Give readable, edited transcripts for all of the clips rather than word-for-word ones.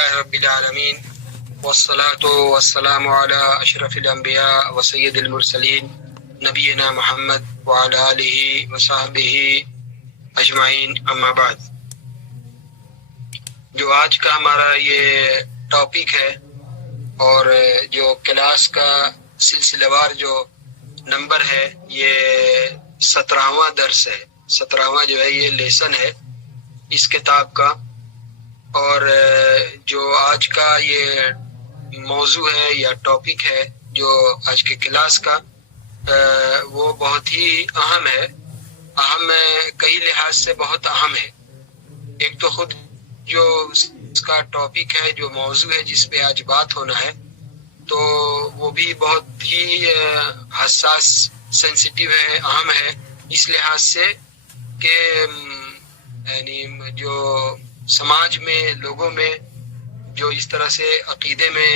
رب العالمین والصلاة والسلام علی اشرف الانبیاء وسید المرسلین نبینا محمد وعلی آلہ وصحبہ اجمعین، اما بعد۔ جو آج کا ہمارا یہ ٹاپک ہے اور جو کلاس کا سلسلہ وار جو نمبر ہے، یہ 17واں درس ہے، 17واں جو ہے یہ لیسن ہے اس کتاب کا۔ اور جو آج کا یہ موضوع ہے یا ٹاپک ہے جو آج کے کلاس کا، وہ بہت ہی اہم ہے، اہم کئی لحاظ سے بہت اہم ہے۔ ایک تو خود جو اس کا ٹاپک ہے، جو موضوع ہے جس پہ آج بات ہونا ہے، تو وہ بھی بہت ہی حساس، سینسیٹیو ہے، اہم ہے اس لحاظ سے کہ یعنی جو سماج میں، لوگوں میں جو اس طرح سے عقیدے میں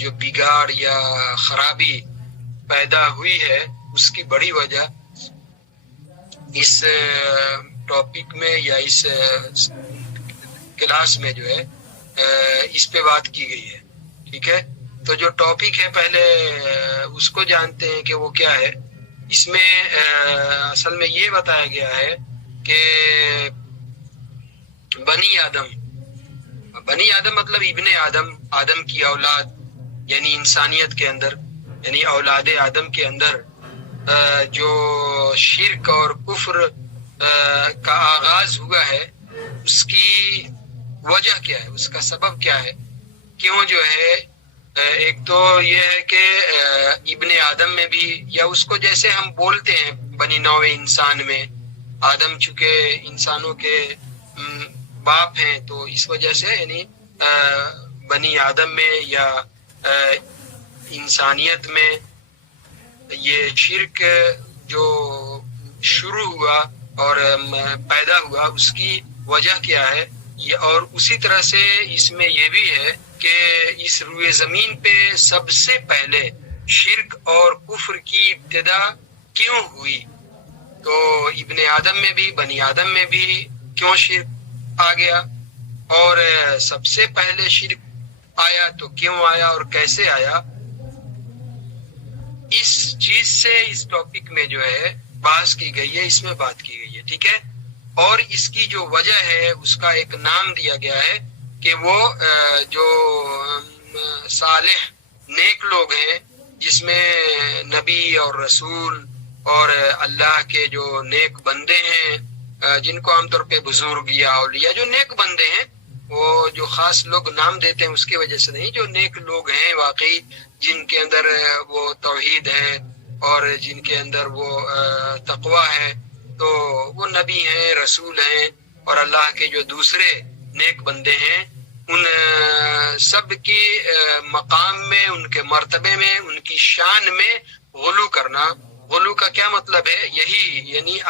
جو بگاڑ یا خرابی پیدا ہوئی ہے، اس کی بڑی وجہ اس ٹاپک میں یا اس کلاس میں جو ہے اس پہ بات کی گئی ہے، ٹھیک ہے۔ تو جو ٹاپک ہے پہلے اس کو جانتے ہیں کہ وہ کیا ہے۔ اس میں اصل میں یہ بتایا گیا ہے کہ بنی آدم مطلب ابن آدم، آدم کی اولاد، یعنی انسانیت کے اندر، یعنی اولاد آدم کے اندر جو شرک اور کفر کا آغاز ہوا ہے، اس کی وجہ کیا ہے، اس کا سبب کیا ہے، کیوں جو ہے۔ ایک تو یہ ہے کہ ابن آدم میں بھی، یا اس کو جیسے ہم بولتے ہیں بنی نوع انسان میں، آدم چونکہ انسانوں کے باپ ہیں تو اس وجہ سے یعنی بنی آدم میں یا انسانیت میں یہ شرک جو شروع ہوا اور پیدا ہوا، اس کی وجہ کیا ہے۔ اور اسی طرح سے اس میں یہ بھی ہے کہ اس روئے زمین پہ سب سے پہلے شرک اور کفر کی ابتدا کیوں ہوئی، تو ابن آدم میں بھی، بنی آدم میں بھی کیوں شرک آ گیا، اور سب سے پہلے شرک آیا تو کیوں آیا اور کیسے آیا۔ اس چیز سے اس ٹاپک میں جو ہے بحث کی گئی ہے، اس میں بات کی گئی ہے، ٹھیک ہے۔ اور اس کی جو وجہ ہے اس کا ایک نام دیا گیا ہے کہ وہ جو صالح نیک لوگ ہیں، جس میں نبی اور رسول اور اللہ کے جو نیک بندے ہیں، جن کو عام طور پہ بزرگ یا اولیاء، جو نیک بندے ہیں، وہ جو خاص لوگ نام دیتے ہیں اس کی وجہ سے نہیں، جو نیک لوگ ہیں واقعی، جن کے اندر وہ توحید ہے اور جن کے اندر وہ تقوی ہے، تو وہ نبی ہیں، رسول ہیں، اور اللہ کے جو دوسرے نیک بندے ہیں، ان سب کی مقام میں، ان کے مرتبے میں، ان کی شان میں غلو کرنا۔ غلو کا کیا مطلب ہے؟ یہی یعنی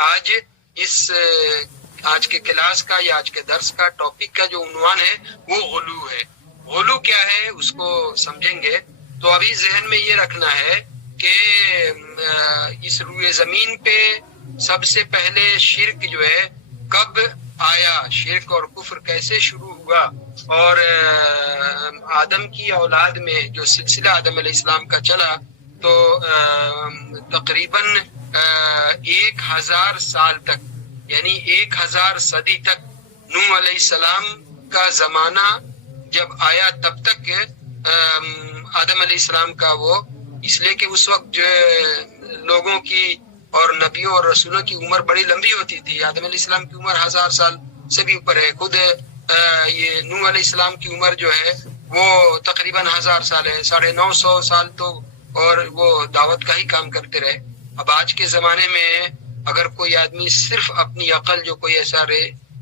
آج کے کلاس کا یا آج کے درس کا ٹاپک کا جو عنوان ہے وہ غلو ہے۔ غلو کیا ہے اس کو سمجھیں گے تو ابھی ذہن میں یہ رکھنا ہے کہ اس روئے زمین پہ سب سے پہلے شرک جو ہے کب آیا، شرک اور کفر کیسے شروع ہوا، اور آدم کی اولاد میں جو سلسلہ آدم علیہ السلام کا چلا، تو تقریباً 1000 سال تک، یعنی 1000 صدی تک نوح علیہ السلام کا زمانہ جب آیا، تب تک آدم علیہ السلام کا وہ، اس لیے کہ اس وقت جو لوگوں کی اور نبیوں اور رسولوں کی عمر بڑی لمبی ہوتی تھی۔ آدم علیہ السلام کی عمر 1000 سال سے بھی اوپر ہے، خود یہ نوح علیہ السلام کی عمر جو ہے وہ تقریباً 1000 سال ہے، 950 سال تو، اور وہ دعوت کا ہی کام کرتے رہے۔ اب آج کے زمانے میں اگر کوئی آدمی صرف اپنی عقل، جو کوئی ایسا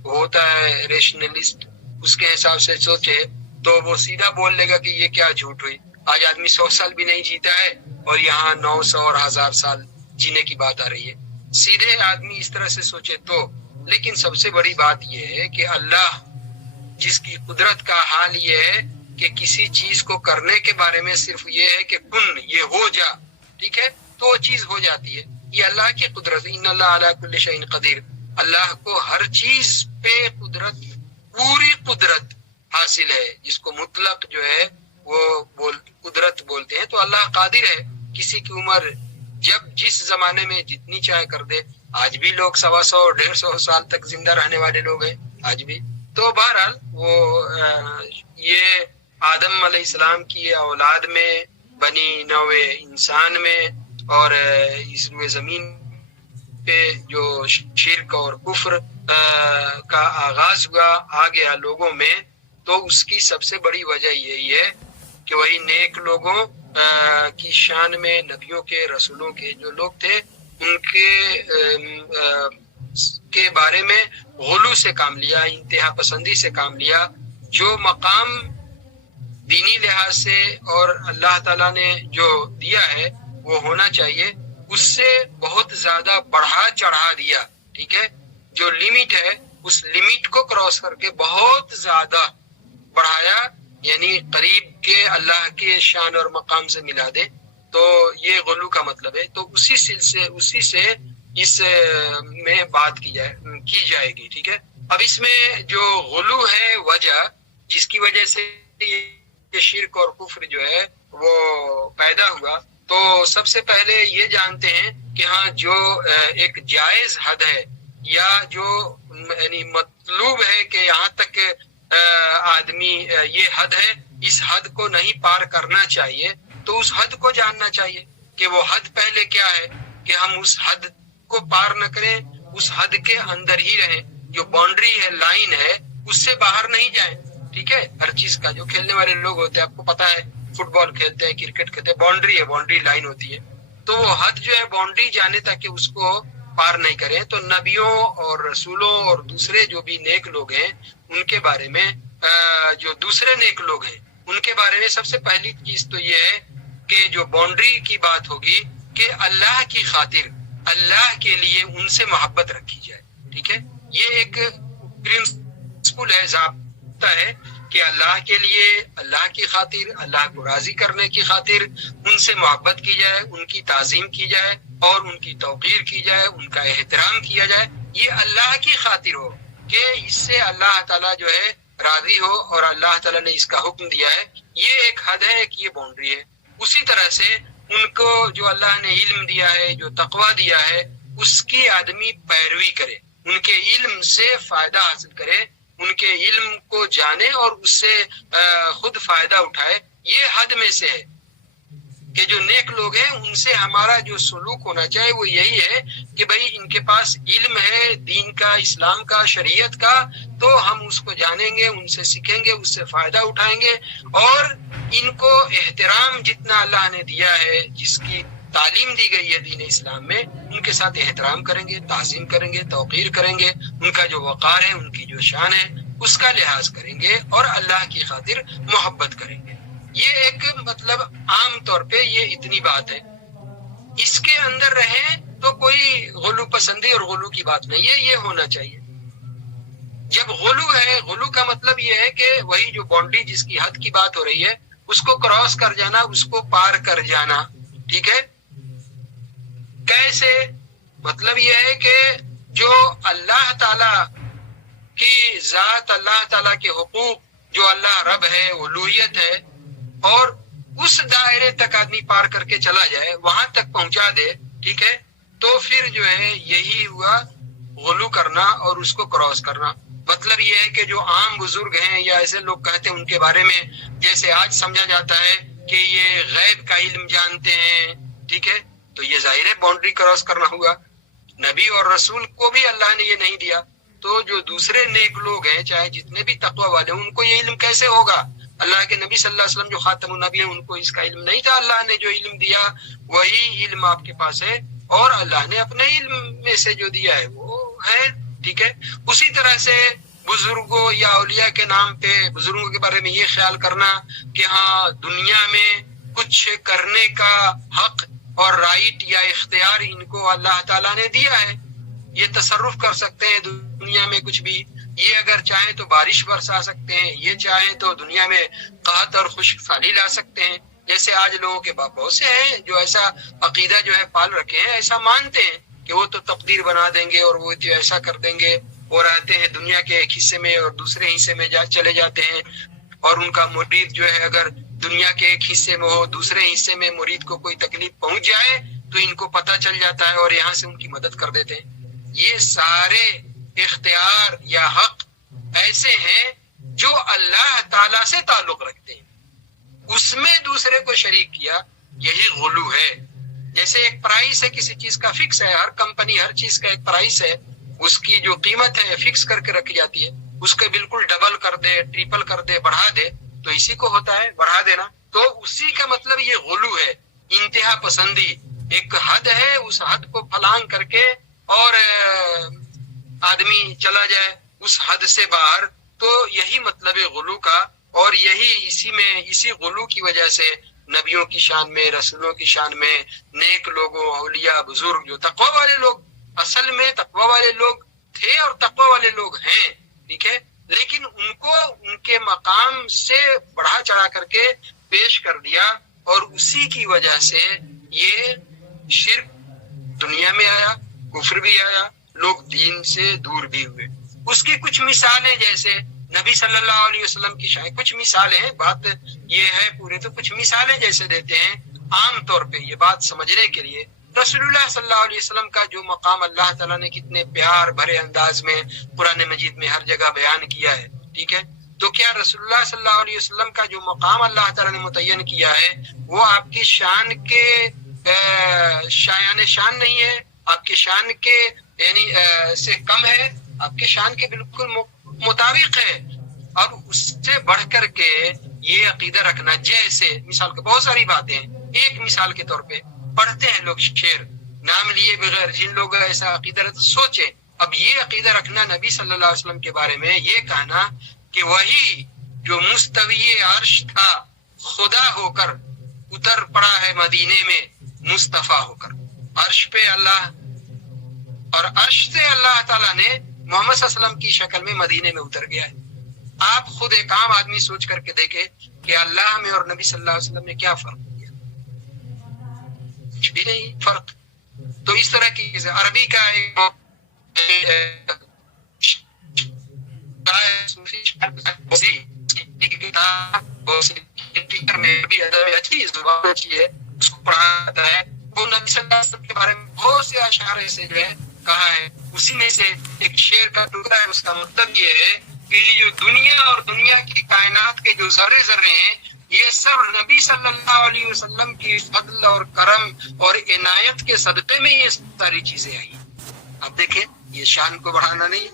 ہوتا ہے ریشنلسٹ، اس کے حساب سے سوچے تو وہ سیدھا بول لے گا کہ یہ کیا جھوٹ ہوئی، آج آدمی 100 سال بھی نہیں جیتا ہے اور یہاں 900 اور 1000 سال جینے کی بات آ رہی ہے۔ سیدھے آدمی اس طرح سے سوچے تو، لیکن سب سے بڑی بات یہ ہے کہ اللہ، جس کی قدرت کا حال یہ ہے کہ کسی چیز کو کرنے کے بارے میں صرف یہ ہے کہ کن، یہ ہو جا، ٹھیک ہے، تو وہ چیز ہو جاتی ہے۔ یہ اللہ کی قدرت، ان اللہ علی کل شیء قدیر، اللہ کو ہر چیز پہ قدرت، پوری قدرت حاصل ہے، جس کو مطلق جو ہے وہ قدرت بولتے ہیں. تو اللہ قادر ہے کسی کی عمر جب جس زمانے میں جتنی چاہے کر دے. آج بھی لوگ 100 150 سال تک زندہ رہنے والے لوگ ہیں آج بھی. تو بہرحال وہ یہ آدم علیہ السلام کی اولاد میں بنی نوع انسان میں اور اس روئے زمین پہ جو شرک اور کفر کا آغاز ہوا آ گیا لوگوں میں، تو اس کی سب سے بڑی وجہ یہی ہے کہ وہی نیک لوگوں کی شان میں نبیوں کے رسولوں کے جو لوگ تھے ان کے بارے میں غلو سے کام لیا، انتہا پسندی سے کام لیا. جو مقام دینی لحاظ سے اور اللہ تعالیٰ نے جو دیا ہے وہ ہونا چاہیے، اس سے بہت زیادہ بڑھا چڑھا دیا. ٹھیک ہے، جو لمٹ ہے اس لمٹ کو کراس کر کے بہت زیادہ بڑھایا، یعنی قریب کے اللہ کے شان اور مقام سے ملا دے. تو یہ غلو کا مطلب ہے. تو اسی سے اس میں بات کی جائے گی. ٹھیک ہے، اب اس میں جو غلو ہے وجہ جس کی وجہ سے یہ شرک اور کفر جو ہے وہ پیدا ہوا، تو سب سے پہلے یہ جانتے ہیں کہ ہاں جو ایک جائز حد ہے یا جو یعنی مطلوب ہے کہ یہاں تک آدمی یہ حد ہے، اس حد کو نہیں پار کرنا چاہیے. تو اس حد کو جاننا چاہیے کہ وہ حد پہلے کیا ہے، کہ ہم اس حد کو پار نہ کریں، اس حد کے اندر ہی رہیں. جو باؤنڈری ہے، لائن ہے، اس سے باہر نہیں جائیں. ٹھیک ہے، ہر چیز کا جو کھیلنے والے لوگ ہوتے ہیں آپ کو پتا ہے، فٹ بال کھیلتے ہیں، کرکٹ کھیلتے ہیں، باؤنڈری ہے، باؤنڈری لائن ہوتی ہے. تو وہ حد جو ہے باؤنڈری جانے تک کہ اس کو پار نہیں کریں. تو نبیوں اور رسولوں اور دوسرے جو بھی نیک لوگ ہیں ان کے بارے میں جو دوسرے نیک لوگ ہیں ان کے بارے میں سب سے پہلی چیز تو یہ ہے کہ جو باؤنڈری کی بات ہوگی کہ اللہ کی خاطر، اللہ کے لیے ان سے محبت رکھی جائے. ٹھیک ہے، یہ ایک پرنسپل ہے، ضابطہ ہے کہ اللہ کے لیے، اللہ کی خاطر، اللہ کو راضی کرنے کی خاطر ان سے محبت کی جائے، ان کی تعظیم کی جائے اور ان کی توقیر کی جائے، ان کا احترام کیا جائے. یہ اللہ کی خاطر ہو کہ اس سے اللہ تعالیٰ جو ہے راضی ہو اور اللہ تعالیٰ نے اس کا حکم دیا ہے. یہ ایک حد ہے کہ یہ باؤنڈری ہے. اسی طرح سے ان کو جو اللہ نے علم دیا ہے، جو تقوی دیا ہے، اس کی آدمی پیروی کرے، ان کے علم سے فائدہ حاصل کرے، ان کے علم کو جانے اور اس سے خود فائدہ اٹھائے. یہ حد میں سے ہے کہ جو نیک لوگ ہیں ان سے ہمارا جو سلوک ہونا چاہیے وہ یہی ہے کہ بھئی ان کے پاس علم ہے دین کا، اسلام کا، شریعت کا، تو ہم اس کو جانیں گے، ان سے سیکھیں گے، اس سے فائدہ اٹھائیں گے اور ان کو احترام جتنا اللہ نے دیا ہے، جس کی تعلیم دی گئی ہے دین اسلام میں، ان کے ساتھ احترام کریں گے، تعظیم کریں گے، توقیر کریں گے، ان کا جو وقار ہے، ان کی جو شان ہے اس کا لحاظ کریں گے اور اللہ کی خاطر محبت کریں گے. یہ ایک مطلب عام طور پہ یہ اتنی بات ہے. اس کے اندر رہیں تو کوئی غلو پسندی اور غلو کی بات نہیں ہے، یہ ہونا چاہیے. جب غلو ہے، غلو کا مطلب یہ ہے کہ وہی جو باؤنڈری جس کی حد کی بات ہو رہی ہے اس کو کراس کر جانا، اس کو پار کر جانا. ٹھیک ہے، کیسے؟ مطلب یہ ہے کہ جو اللہ تعالی کی ذات، اللہ تعالی کے حقوق، جو اللہ رب ہے، الوہیت ہے، اور اس دائرے تک آدمی پار کر کے چلا جائے، وہاں تک پہنچا دے. ٹھیک ہے، تو پھر جو ہے یہی ہوا غلو کرنا اور اس کو کراس کرنا. مطلب یہ ہے کہ جو عام بزرگ ہیں یا ایسے لوگ کہتے ہیں ان کے بارے میں، جیسے آج سمجھا جاتا ہے کہ یہ غیب کا علم جانتے ہیں. ٹھیک ہے، تو یہ ظاہر ہے باؤنڈری کراس کرنا ہوا. نبی اور رسول کو بھی اللہ نے یہ نہیں دیا، تو جو دوسرے نیک لوگ ہیں چاہے جتنے بھی تقوی والے ہیں ان کو یہ علم کیسے ہوگا؟ اللہ کے نبی صلی اللہ علیہ وسلم جو خاتم النبی ہیں ان کو اس کا علم نہیں تھا. اللہ نے جو علم دیا وہی علم آپ کے پاس ہے اور اللہ نے اپنے علم میں سے جو دیا ہے وہ ہے. ٹھیک ہے، اسی طرح سے بزرگوں یا اولیاء کے نام پہ بزرگوں کے بارے میں یہ خیال کرنا کہ ہاں دنیا میں کچھ کرنے کا حق اور رائٹ یا اختیار ان کو اللہ تعالیٰ نے دیا ہے، یہ تصرف کر سکتے ہیں دنیا میں کچھ بھی، یہ اگر چاہیں تو بارش برسا سکتے ہیں، یہ چاہیں تو دنیا میں قحط اور خشک سالی لا سکتے ہیں. جیسے آج لوگوں کے بہت سے ہیں جو ایسا عقیدہ جو ہے پال رکھے ہیں، ایسا مانتے ہیں کہ وہ تو تقدیر بنا دیں گے اور وہ تو ایسا کر دیں گے وہ رہتے ہیں دنیا کے ایک حصے میں اور دوسرے حصے میں چلے جاتے ہیں، اور ان کا مرید جو ہے اگر دنیا کے ایک حصے میں ہو، دوسرے حصے میں مرید کو کوئی تکلیف پہنچ جائے تو ان کو پتہ چل جاتا ہے اور یہاں سے ان کی مدد کر دیتے ہیں۔ یہ سارے اختیار یا حق ایسے ہیں جو اللہ تعالی سے تعلق رکھتے ہیں، اس میں دوسرے کو شریک کیا، یہی غلو ہے۔ جیسے ایک پرائس ہے کسی چیز کا، فکس ہے، ہر کمپنی ہر چیز کا ایک پرائس ہے، اس کی جو قیمت ہے فکس کر کے رکھی جاتی ہے، اس کے بالکل ڈبل کر دے، ٹریپل کر دے، بڑھا دے تو اسی کو ہوتا ہے بڑھا دینا۔ تو اسی کا مطلب یہ غلو ہے، انتہا پسندی۔ ایک حد ہے، اس حد کو پھلانگ کر کے اور آدمی چلا جائے اس حد سے باہر، تو یہی مطلب ہے غلو کا۔ اور یہی اسی غلو کی وجہ سے نبیوں کی شان میں، رسولوں کی شان میں، نیک لوگوں، اولیاء، بزرگ، جو تقوی والے لوگ، اصل میں تقوی والے لوگ تھے اور تقوی والے لوگ ہیں، ٹھیک ہے، لیکن ان کو ان کے مقام سے بڑھا چڑھا کر کے پیش کر دیا، اور اسی کی وجہ سے یہ شرک دنیا میں آیا، کفر بھی آیا، لوگ دین سے دور بھی ہوئے۔ اس کی کچھ مثالیں جیسے نبی صلی اللہ علیہ وسلم کی شان، کچھ مثالیں، بات یہ ہے پورے تو کچھ مثالیں جیسے دیتے ہیں عام طور پہ یہ بات سمجھنے کے لیے۔ رسول اللہ صلی اللہ علیہ وسلم کا جو مقام اللہ تعالیٰ نے کتنے پیار بھرے انداز میں قرآن مجید میں ہر جگہ بیان کیا ہے، ٹھیک ہے، تو کیا رسول اللہ صلی اللہ علیہ وسلم کا جو مقام اللہ تعالیٰ نے متعین کیا ہے وہ آپ کی شان کے شایان شان نہیں ہے، آپ کی شان کے یعنی سے کم ہے، آپ کے شان کے بالکل مطابق ہے۔ اور اس سے بڑھ کر کے یہ عقیدہ رکھنا، جیسے مثال کے بہت ساری باتیں ہیں، ایک مثال کے طور پہ پڑھتے ہیں لوگ شعر نام لیے بغیر، جن لوگ ایسا عقیدہ سوچے، اب یہ عقیدہ رکھنا نبی صلی اللہ علیہ وسلم کے بارے میں، یہ کہنا کہ وہی جو مستوی عرش تھا خدا ہو کر اتر پڑا ہے مدینے میں مصطفیٰ ہو کر۔ عرش پہ اللہ، اور عرش سے اللہ تعالیٰ نے محمد صلی اللہ علیہ وسلم کی شکل میں مدینے میں اتر گیا ہے۔ آپ خود ایک عام آدمی سوچ کر کے دیکھے کہ اللہ میں اور نبی صلی اللہ علیہ وسلم میں کیا فرق ہے؟ کچھ بھی نہیں فرق۔ تو اس طرح کی چیزیں، عربی کا ایک اچھی زبان اچھی ہے، اس کو پڑھاتا ہے، وہ نبی صلی اللہ علیہ وسلم کے بارے میں بہت سے اشعار سے جو ہے کہا ہے۔ اسی میں سے ایک شعر کا ٹکڑا ہے، اس کا مطلب یہ ہے کہ یہ جو دنیا اور دنیا کی کائنات کے جو ذرے ذرے ہیں، یہ سب نبی صلی اللہ علیہ وسلم کی فضل اور کرم اور عنایت کے صدقے میں یہ ساری چیزیں آئی۔ اب دیکھیں، یہ شان کو بڑھانا نہیں،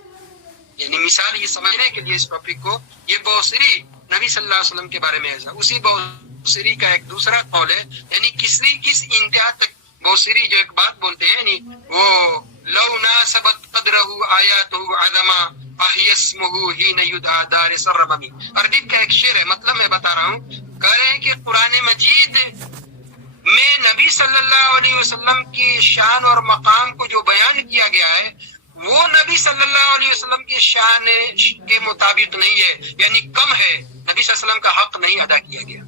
یعنی مثال یہ سمجھنے کے لیے اس ٹاپک کو، یہ بوصری نبی صلی اللہ علیہ وسلم کے بارے میں ایسا، اسی بوصری کا ایک دوسرا قول ہے، یعنی کس انتہا تک بوصری جو ایک بات بولتے ہیں، یعنی وہ لو ناسبت قدرہ آیاتہ عظما احی اسمہ حین یدعا دار سرممی۔ عربی کا ایک شعر ہے، مطلب میں بتا رہا ہوں، کہہ رہے ہیں کہ قرآن مجید میں نبی صلی اللہ علیہ وسلم کی شان اور مقام کو جو بیان کیا گیا ہے وہ نبی صلی اللہ علیہ وسلم کی شان کے مطابق نہیں ہے، یعنی کم ہے، نبی صلی اللہ علیہ وسلم کا حق نہیں ادا کیا گیا۔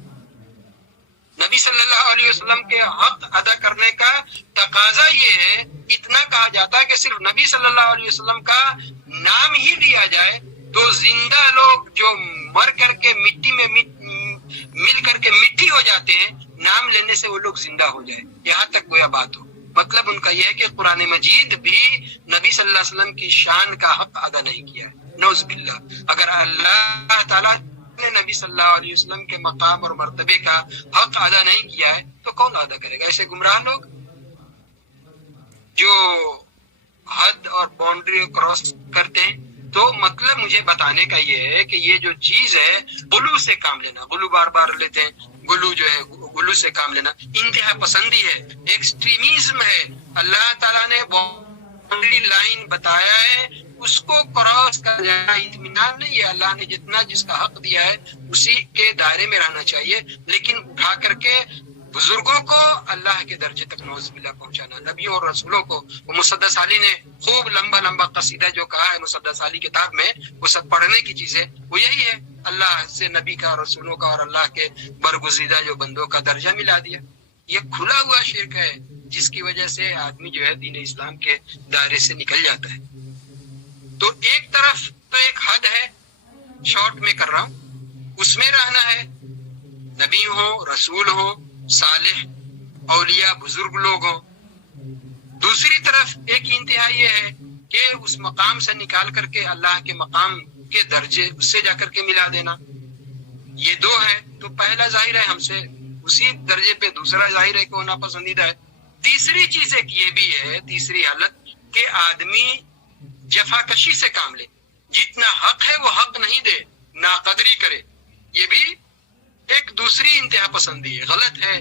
نبی صلی اللہ علیہ وسلم کے حق ادا کرنے کا تقاضا یہ ہے، اتنا کہا جاتا ہے کہ صرف نبی صلی اللہ علیہ وسلم کا نام ہی لیا جائے تو زندہ لوگ جو مر کر کے مٹی میں مل کر کے مٹی ہو جاتے ہیں، نام لینے سے وہ لوگ زندہ ہو جائے، یہاں تک گویا بات ہو۔ مطلب ان کا یہ ہے کہ قرآن مجید بھی نبی صلی اللہ علیہ وسلم کی شان کا حق ادا نہیں کیا ہے، نعوذ باللہ۔ اگر اللہ تعالیٰ نے نبی صلی اللہ علیہ وسلم کے مقام اور مرتبے کا حق ادا نہیں کیا ہے تو کون ادا کرے گا؟ ایسے گمراہ لوگ جو حد اور باؤنڈری کراس کرتے ہیں۔ تو مطلب مجھے بتانے کا یہ ہے کہ یہ جو چیز ہے، غلو سے کام لینا، غلو بار بار لیتے ہیں، غلو جو ہے غلو سے کام لینا انتہا پسندی ہے، ایکسٹریمزم ہے۔ اللہ تعالیٰ نے باؤنڈری لائن بتایا ہے، اس کو کراس کر جانا اطمینان نہیں ہے۔ اللہ نے جتنا جس کا حق دیا ہے اسی کے دائرے میں رہنا چاہیے، لیکن اٹھا کر کے بزرگوں کو اللہ کے درجے تک نعوذ باللہ پہنچانا، نبیوں اور رسولوں کو۔ وہ مسدس علی نے خوب لمبا لمبا قصیدہ جو کہا ہے مسدس علی کتاب میں، وہ سب پڑھنے کی چیز ہے، وہ یہی ہے، اللہ سے نبی کا، رسولوں کا اور اللہ کے برگزیدہ جو بندوں کا درجہ ملا دیا۔ یہ کھلا ہوا شرک ہے جس کی وجہ سے آدمی جو ہے دین اسلام کے دائرے سے نکل جاتا ہے۔ تو ایک طرف تو ایک حد ہے، شارٹ میں کر رہا ہوں، اس میں رہنا ہے، نبی ہو، رسول ہو، صالح اولیاء بزرگ لوگ ہوں۔ دوسری طرف ایک انتہا یہ ہے کہ اس مقام سے نکال کر کے اللہ کے مقام کے درجے اس سے جا کر کے ملا دینا، یہ دو ہے۔ تو پہلا ظاہر ہے ہم سے اسی درجے پہ، دوسرا ظاہر ہے کہ وہ ناپسندیدہ ہے۔ تیسری چیز ایک یہ بھی ہے، تیسری حالت کہ آدمی جفا کشی سے کام لے، جتنا حق ہے وہ حق نہیں دے، ناقدری کرے، یہ بھی ایک دوسری انتہا پسندی ہے، غلط ہے۔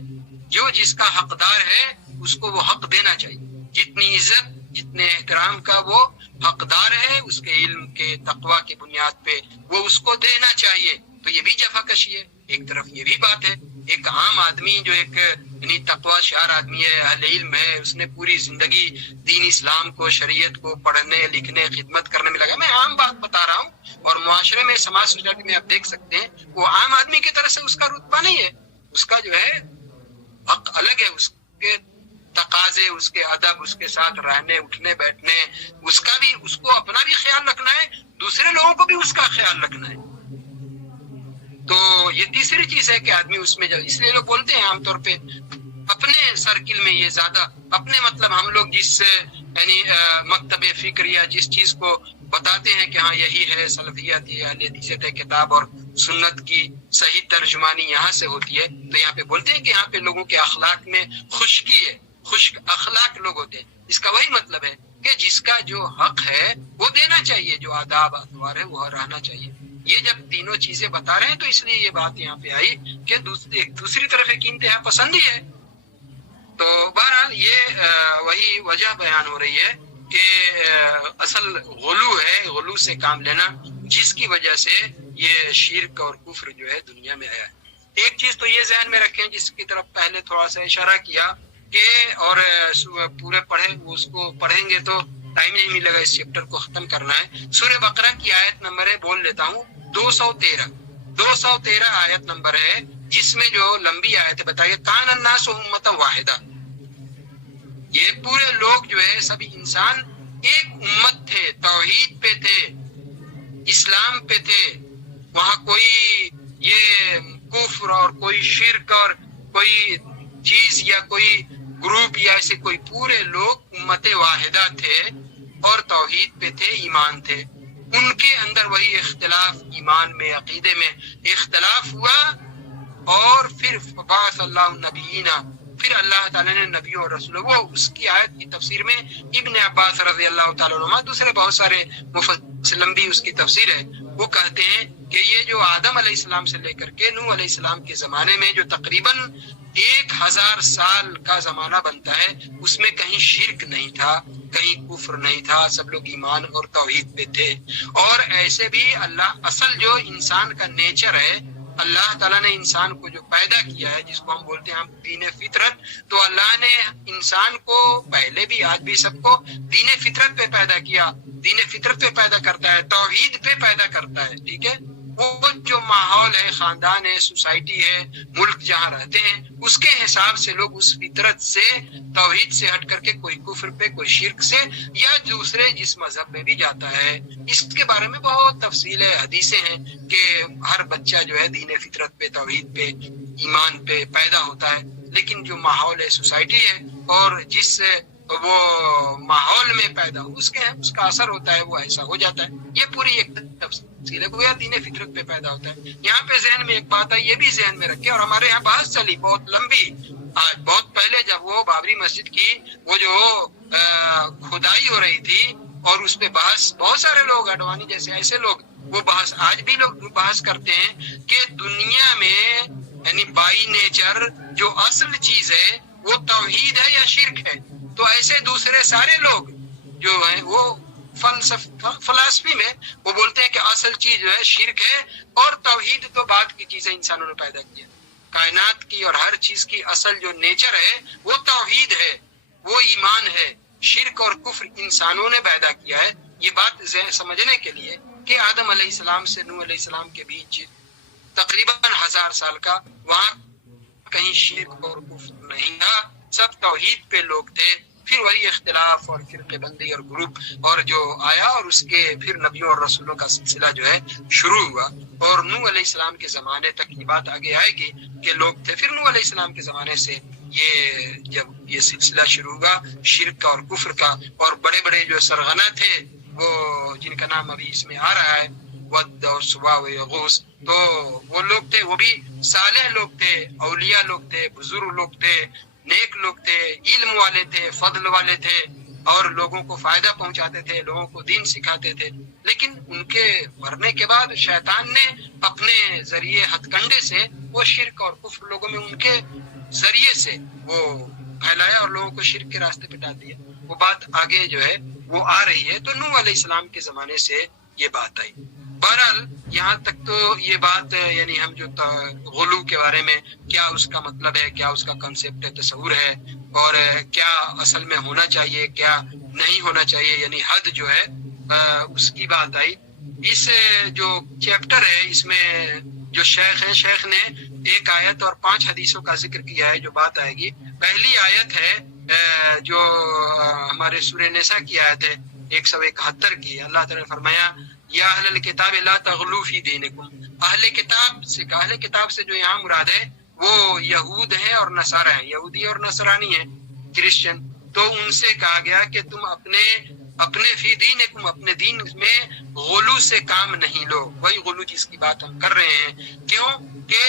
جو جس کا حقدار ہے اس کو وہ حق دینا چاہیے، جتنی عزت جتنے احترام کا وہ حقدار ہے، اس کے علم کے تقوی کی بنیاد پہ وہ اس کو دینا چاہیے۔ تو یہ بھی جفا کشی ہے۔ ایک طرف یہ بھی بات ہے، ایک عام آدمی جو ایک یعنی تقوی شعار آدمی ہے، اہل علم ہے، اس نے پوری زندگی دین اسلام کو، شریعت کو پڑھنے لکھنے خدمت کرنے میں لگا، میں عام بات بتا رہا ہوں، اور معاشرے میں سماج سوسائٹی میں آپ دیکھ سکتے ہیں وہ عام آدمی کی طرح سے اس کا رتبہ نہیں ہے، اس کا جو ہے حق الگ ہے، اس کے تقاضے، اس کے ادب، اس کے ساتھ رہنے اٹھنے بیٹھنے، اس کا بھی، اس کو اپنا بھی خیال رکھنا ہے، دوسرے لوگوں کو بھی اس کا خیال رکھنا ہے۔ تو یہ تیسری چیز ہے کہ آدمی اس میں جو، اس لیے لوگ بولتے ہیں عام طور پہ اپنے سرکل میں یہ زیادہ، اپنے مطلب ہم لوگ جس یعنی مکتب فکر یا جس چیز کو بتاتے ہیں کہ ہاں یہی ہے سلفیات، یہ اہل حدیث ہے، کتاب اور سنت کی صحیح ترجمانی یہاں سے ہوتی ہے، تو یہاں پہ بولتے ہیں کہ یہاں پہ لوگوں کے اخلاق میں خشکی ہے، خشک اخلاق لوگ ہوتے ہیں۔ اس کا وہی مطلب ہے کہ جس کا جو حق ہے وہ دینا چاہیے، جو آداب اطوار ہے وہ رہنا چاہیے۔ یہ جب تینوں چیزیں بتا رہے ہیں تو اس لیے یہ بات یہاں پہ آئی کہ دوسری طرف ایک انتہا پسندی ہے۔ تو بہرحال یہ وہی وجہ بیان ہو رہی ہے کہ اصل غلو ہے، غلو سے کام لینا، جس کی وجہ سے یہ شرک اور کفر جو ہے دنیا میں آیا ہے۔ ایک چیز تو یہ ذہن میں رکھیں، جس کی طرف پہلے تھوڑا سا اشارہ کیا کہ اور پورے پڑھیں، اس کو پڑھیں گے تو ٹائم نہیں ملے گا، اس چیپٹر کو ختم کرنا ہے۔ سورہ بقرہ کی آیت نمبر ہے، بول لیتا ہوں، 213 آیت نمبر ہے، جس میں جو لمبی آیت بتائیے، کان الناس امۃ واحدہ، یہ پورے لوگ جو ہے سبھی انسان ایک امت تھے، توحید پہ تھے، اسلام پہ تھے، وہاں کوئی یہ کفر اور کوئی شرک اور کوئی چیز یا کوئی گروپ یا ایسے کوئی، پورے لوگ امت واحدہ تھے اور توحید پہ تھے، ایمان تھے۔ ان کے اندر وہی اختلاف، ایمان میں، عقیدے میں اختلاف ہوا، اور پھر بعث اللہ النبیین، پھر اللہ تعالیٰ نے نبیوں اور رسولوں، وہ اس کی آیت کی تفسیر میں ابن عباس رضی اللہ تعالیٰ عنہ، دوسرے بہت سارے مفسرین بھی اس کی تفسیر ہے، وہ کہتے ہیں کہ یہ جو آدم علیہ السلام سے لے کر کے نوح علیہ السلام کے زمانے میں جو تقریباً 1000 سال کا زمانہ بنتا ہے، اس میں کہیں شرک نہیں تھا، کہیں کفر نہیں تھا، سب لوگ ایمان اور توحید پہ تھے۔ اور ایسے بھی اللہ، اصل جو انسان کا نیچر ہے، اللہ تعالیٰ نے انسان کو جو پیدا کیا ہے، جس کو ہم بولتے ہیں دین فطرت، تو اللہ نے انسان کو پہلے بھی آج بھی سب کو دین فطرت پہ پیدا کیا، دین فطرت پہ پیدا کرتا ہے، توحید پہ پیدا کرتا ہے، ٹھیک ہے۔ وہ جو ماحول ہے، خاندان ہے، سوسائٹی ہے، ملک جہاں رہتے ہیں، اس کے حساب سے لوگ اس فطرت سے، توحید سے ہٹ کر کے کوئی کفر پہ، کوئی شرک سے، یا دوسرے جس مذہب میں بھی جاتا ہے۔ اس کے بارے میں بہت تفصیل ہے، حدیثیں ہیں کہ ہر بچہ جو ہے دین فطرت پہ، توحید پہ، ایمان پہ پیدا ہوتا ہے، لیکن جو ماحول ہے، سوسائٹی ہے، اور جس وہ ماحول میں پیدا ہو، اس کا اثر ہوتا ہے، وہ ایسا ہو جاتا ہے۔ یہ پوری ایک تفصیل ہے، گویا دین فطرت پہ پیدا ہوتا ہے۔ یہاں پہ ذہن میں ایک بات ہے، یہ بھی ذہن میں رکھے، اور ہمارے یہاں بحث چلی بہت لمبی، آج بہت پہلے جب وہ بابری مسجد کی وہ جو کھدائی ہو رہی تھی، اور اس پہ بحث، بہت سارے لوگ، اڈوانی جیسے ایسے لوگ، وہ بحث آج بھی لوگ بحث کرتے ہیں کہ دنیا میں یعنی بائی نیچر جو اصل چیز ہے وہ توحید ہے یا شرک ہے۔ تو ایسے دوسرے سارے لوگ جو ہیں وہ فلسفی میں وہ بولتے ہیں کہ اصل چیز جو ہے شرک ہے، اور توحید تو بعد کی چیزیں انسانوں نے پیدا کی ہے۔ کائنات کی اور ہر چیز کی اصل جو نیچر ہے وہ توحید ہے، وہ ایمان ہے، شرک اور کفر انسانوں نے پیدا کیا ہے۔ یہ بات سمجھنے کے لیے کہ آدم علیہ السلام سے نوح علیہ السلام کے بیچ تقریباً 1000 سال کا، وہاں کہیں شرک اور کفر نہیں تھا، سب توحید پہ لوگ تھے۔ پھر وہی اختلاف اور فرقے بندی اور گروپ اور جو آیا، اور اس کے پھر نبیوں اور رسولوں کا سلسلہ جو ہے شروع ہوا، اور نوح علیہ السلام کے زمانے تک یہ بات آگے آئے گی کہ لوگ تھے. پھر نوح علیہ السلام کے زمانے سے جب یہ سلسلہ شروع ہوا شرک کا اور کفر کا، اور بڑے بڑے جو سرغنہ تھے وہ جن کا نام ابھی اس میں آ رہا ہے، ود اور سوا و یغوث، تو وہ لوگ تھے، وہ بھی صالح لوگ تھے، اولیاء لوگ تھے، بزرگ لوگ تھے، نیک لوگ تھے، علم والے تھے، فضل والے تھے، اور لوگوں کو فائدہ پہنچاتے تھے، لوگوں کو دین سکھاتے تھے. لیکن ان کے مرنے کے بعد شیطان نے اپنے ذریعے ہتھ کنڈے سے وہ شرک اور کفر لوگوں میں ان کے ذریعے سے وہ پھیلایا اور لوگوں کو شرک کے راستے پہ ڈال دیا. وہ بات آگے جو ہے وہ آ رہی ہے. تو نوح علیہ السلام کے زمانے سے یہ بات آئی. بہرحال یہاں تک تو یہ بات یعنی ہم جو غلو کے بارے میں کیا اس کا مطلب ہے، کیا اس کا کنسیپٹ ہے، تصور ہے، اور کیا اصل میں ہونا چاہیے، کیا نہیں ہونا چاہیے، یعنی حد جو ہے اس کی بات آئی. اس جو چیپٹر ہے اس میں جو شیخ ہے، شیخ نے 1 آیت اور 5 حدیثوں کا ذکر کیا ہے جو بات آئے گی. پہلی آیت ہے جو ہمارے سورہ نساء کی آیت ہے 171 کی. اللہ تعالیٰ نے فرمایا یا اہل الکتاب لا تغلو فی دینکم. اہل کتاب سے اہل کتاب سے جو یہاں مراد ہے وہ یہود ہیں اور نصارہ ہیں، یہودی اور نصرانی ہیں، کرسچن. تو ان سے کہا گیا کہ تم اپنے فی دینکم، اپنے دین میں غلو سے کام نہیں لو. وہی غلو جس کی بات ہم کر رہے ہیں. کیوں کہ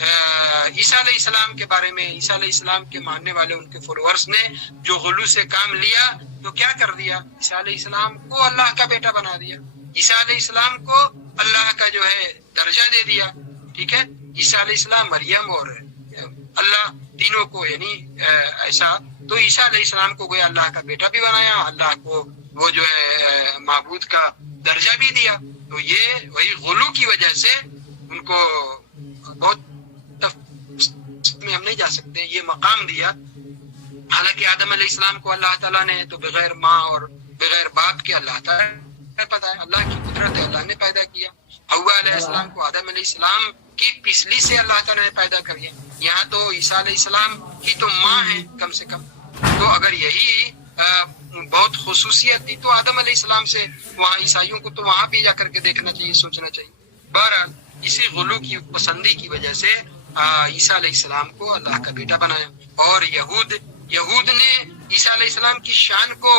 عیسیٰ علیہ السلام کے بارے میں، عیسیٰ علیہ السلام کے ماننے والے ان کے فالوورز نے جو غلو سے کام لیا تو کیا کر دیا؟ عیسیٰ علیہ السلام کو اللہ کا بیٹا بنا دیا، عیسیٰ علیہ السلام کو اللہ کا جو ہے درجہ دے دیا. ٹھیک ہے، عیسیٰ علیہ السلام، مریم اور اللہ تینوں کو یعنی ایسا. تو عیسیٰ علیہ السلام کو گویا اللہ کا بیٹا بھی بنایا، اللہ کو وہ جو ہے معبود کا درجہ بھی دیا. تو یہ وہی غلو کی وجہ سے ان کو بہت میں ہم نہیں جا سکتے یہ مقام دیا. حالانکہ آدم علیہ السلام کو اللہ تعالیٰ نے تو بغیر ماں اور بغیر باپ کے اللہ تعالیٰ پتہ ہے، اللہ کی قدرت ہے، اللہ نے پیدا کیا. حوا علیہ السلام کو آدم علیہ السلام کی پسلی سے اللہ تعالیٰ نے پیدا کر دیا. یہاں تو عیسیٰ علیہ السلام کی تو ماں ہے کم سے کم. تو اگر یہی بہت خصوصیت تھی تو آدم علیہ السلام سے وہاں عیسائیوں کو تو وہاں بھی جا کر کے دیکھنا چاہیے، سوچنا چاہیے. بہرحال اسی غلو کی پسندی کی وجہ سے عیسیٰ علیہ السلام کو اللہ کا بیٹا بنایا. اور یہود نے عیسیٰ علیہ السلام کی شان کو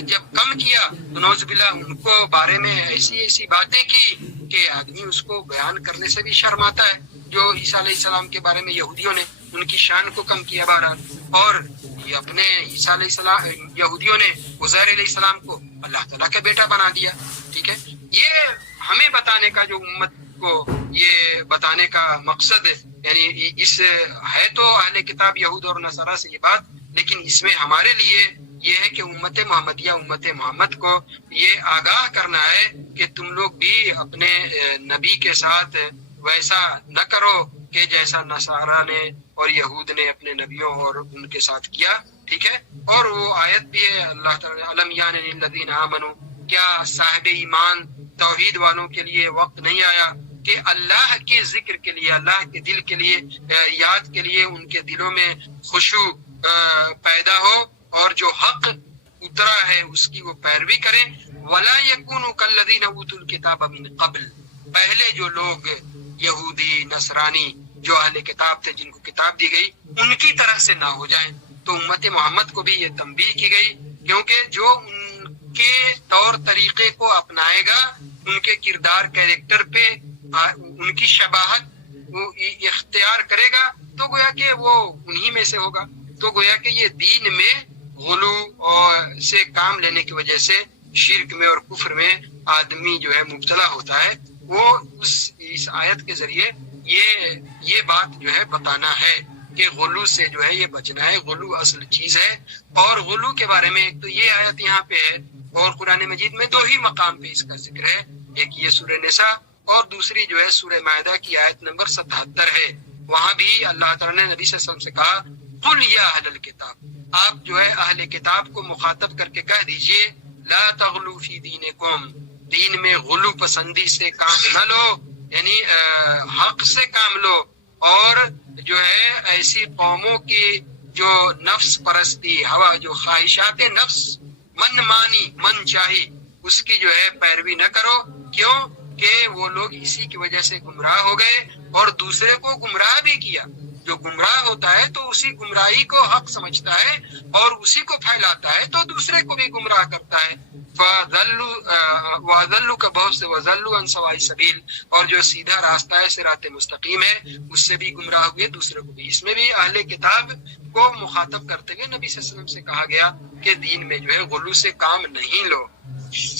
جب کم کیا تو نعوذ باللہ ان کو بارے میں ایسی باتیں کی کہ آدمی اس کو بیان کرنے سے بھی شرماتا ہے. جو عیسیٰ علیہ السلام کے بارے میں یہودیوں نے ان کی شان کو کم کیا بہرحال. اور یہ اپنے عیسیٰ علیہ السلام یہودیوں نے عزیر علیہ السلام کو اللہ تعالیٰ کا بیٹا بنا دیا. ٹھیک ہے، یہ ہمیں بتانے کا جو امت کو یہ بتانے کا مقصد یعنی اس ہے تو اہل کتاب یہود اور نصارہ سے یہ بات، لیکن اس میں ہمارے لیے یہ ہے کہ امت محمدیہ، امت محمد کو یہ آگاہ کرنا ہے کہ تم لوگ بھی اپنے نبی کے ساتھ ویسا نہ کرو کہ جیسا نصارہ نے اور یہود نے اپنے نبیوں اور ان کے ساتھ کیا. ٹھیک ہے، اور وہ آیت بھی ہے اللہ تعالیٰ علم یان للذین آمنوا، کیا صاحب ایمان توحید والوں کے لیے وقت نہیں آیا کہ اللہ کے ذکر کے لیے، اللہ کے دل کے لیے، یاد کے لیے ان کے دلوں میں خشوع پیدا ہو اور جو حق اترا ہے اس کی وہ پیروی کریں. ولا یکونوا کالذین اوتوا الکتاب من قبل، پہلے جو لوگ یہودی نصرانی جو اہل کتاب تھے جن کو کتاب دی گئی ان کی طرح سے نہ ہو جائیں. تو امت محمد کو بھی یہ تنبیہ کی گئی کیونکہ جو ان کے طور طریقے کو اپنائے گا، ان کے کردار کیریکٹر پہ ان کی شباہت وہ اختیار کرے گا تو گویا کہ وہ انہی میں سے ہوگا. تو گویا کہ یہ دین میں غلو اور سے کام لینے کی وجہ سے شرک میں اور کفر میں آدمی جو ہے مبتلا ہوتا ہے. وہ اس آیت کے ذریعے یہ بات جو ہے بتانا ہے کہ غلو سے جو ہے یہ بچنا ہے. غلو اصل چیز ہے. اور غلو کے بارے میں ایک تو یہ آیت یہاں پہ ہے اور قرآن مجید میں 2 ہی مقام پہ اس کا ذکر ہے، ایک یہ سورہ نساء اور دوسری جو ہے سورہ مائدہ کی آیت نمبر 77 ہے. وہاں بھی اللہ تعالیٰ نے نبی صلی اللہ علیہ وسلم سے کہا قل یا اہل الکتاب، آپ جو ہے اہل کتاب کو مخاطب کر کے کہہ دیجئے لا تغلو فی دینکم، دین میں غلو پسندی سے کام نہ لو، یعنی حق سے کام لو. اور جو ہے ایسی قوموں کی جو نفس پرستی، ہوا، جو خواہشات نفس، من مانی، من چاہی، اس کی جو ہے پیروی نہ کرو. کیوں کہ وہ لوگ اسی کی وجہ سے گمراہ ہو گئے اور دوسرے کو گمراہ بھی کیا. جو گمراہ ہوتا ہے تو اسی گمراہی کو حق سمجھتا ہے اور اسی کو پھیلاتا ہے تو دوسرے کو بھی گمراہ کرتا ہے. وَأَضَلُّوكَ بہت سے وَضَلُّوا عَنْ سَوَاءِ السَّبِيلِ، اور جو سیدھا راستہ ہے، صراط مستقیم ہے، اس سے بھی گمراہ ہوئے، دوسرے کو بھی. اس میں بھی اہل کتاب کو مخاطب کرتے ہوئے نبی صلی اللہ علیہ وسلم سے کہا گیا کہ دین میں جو ہے غلو سے کام نہیں لو.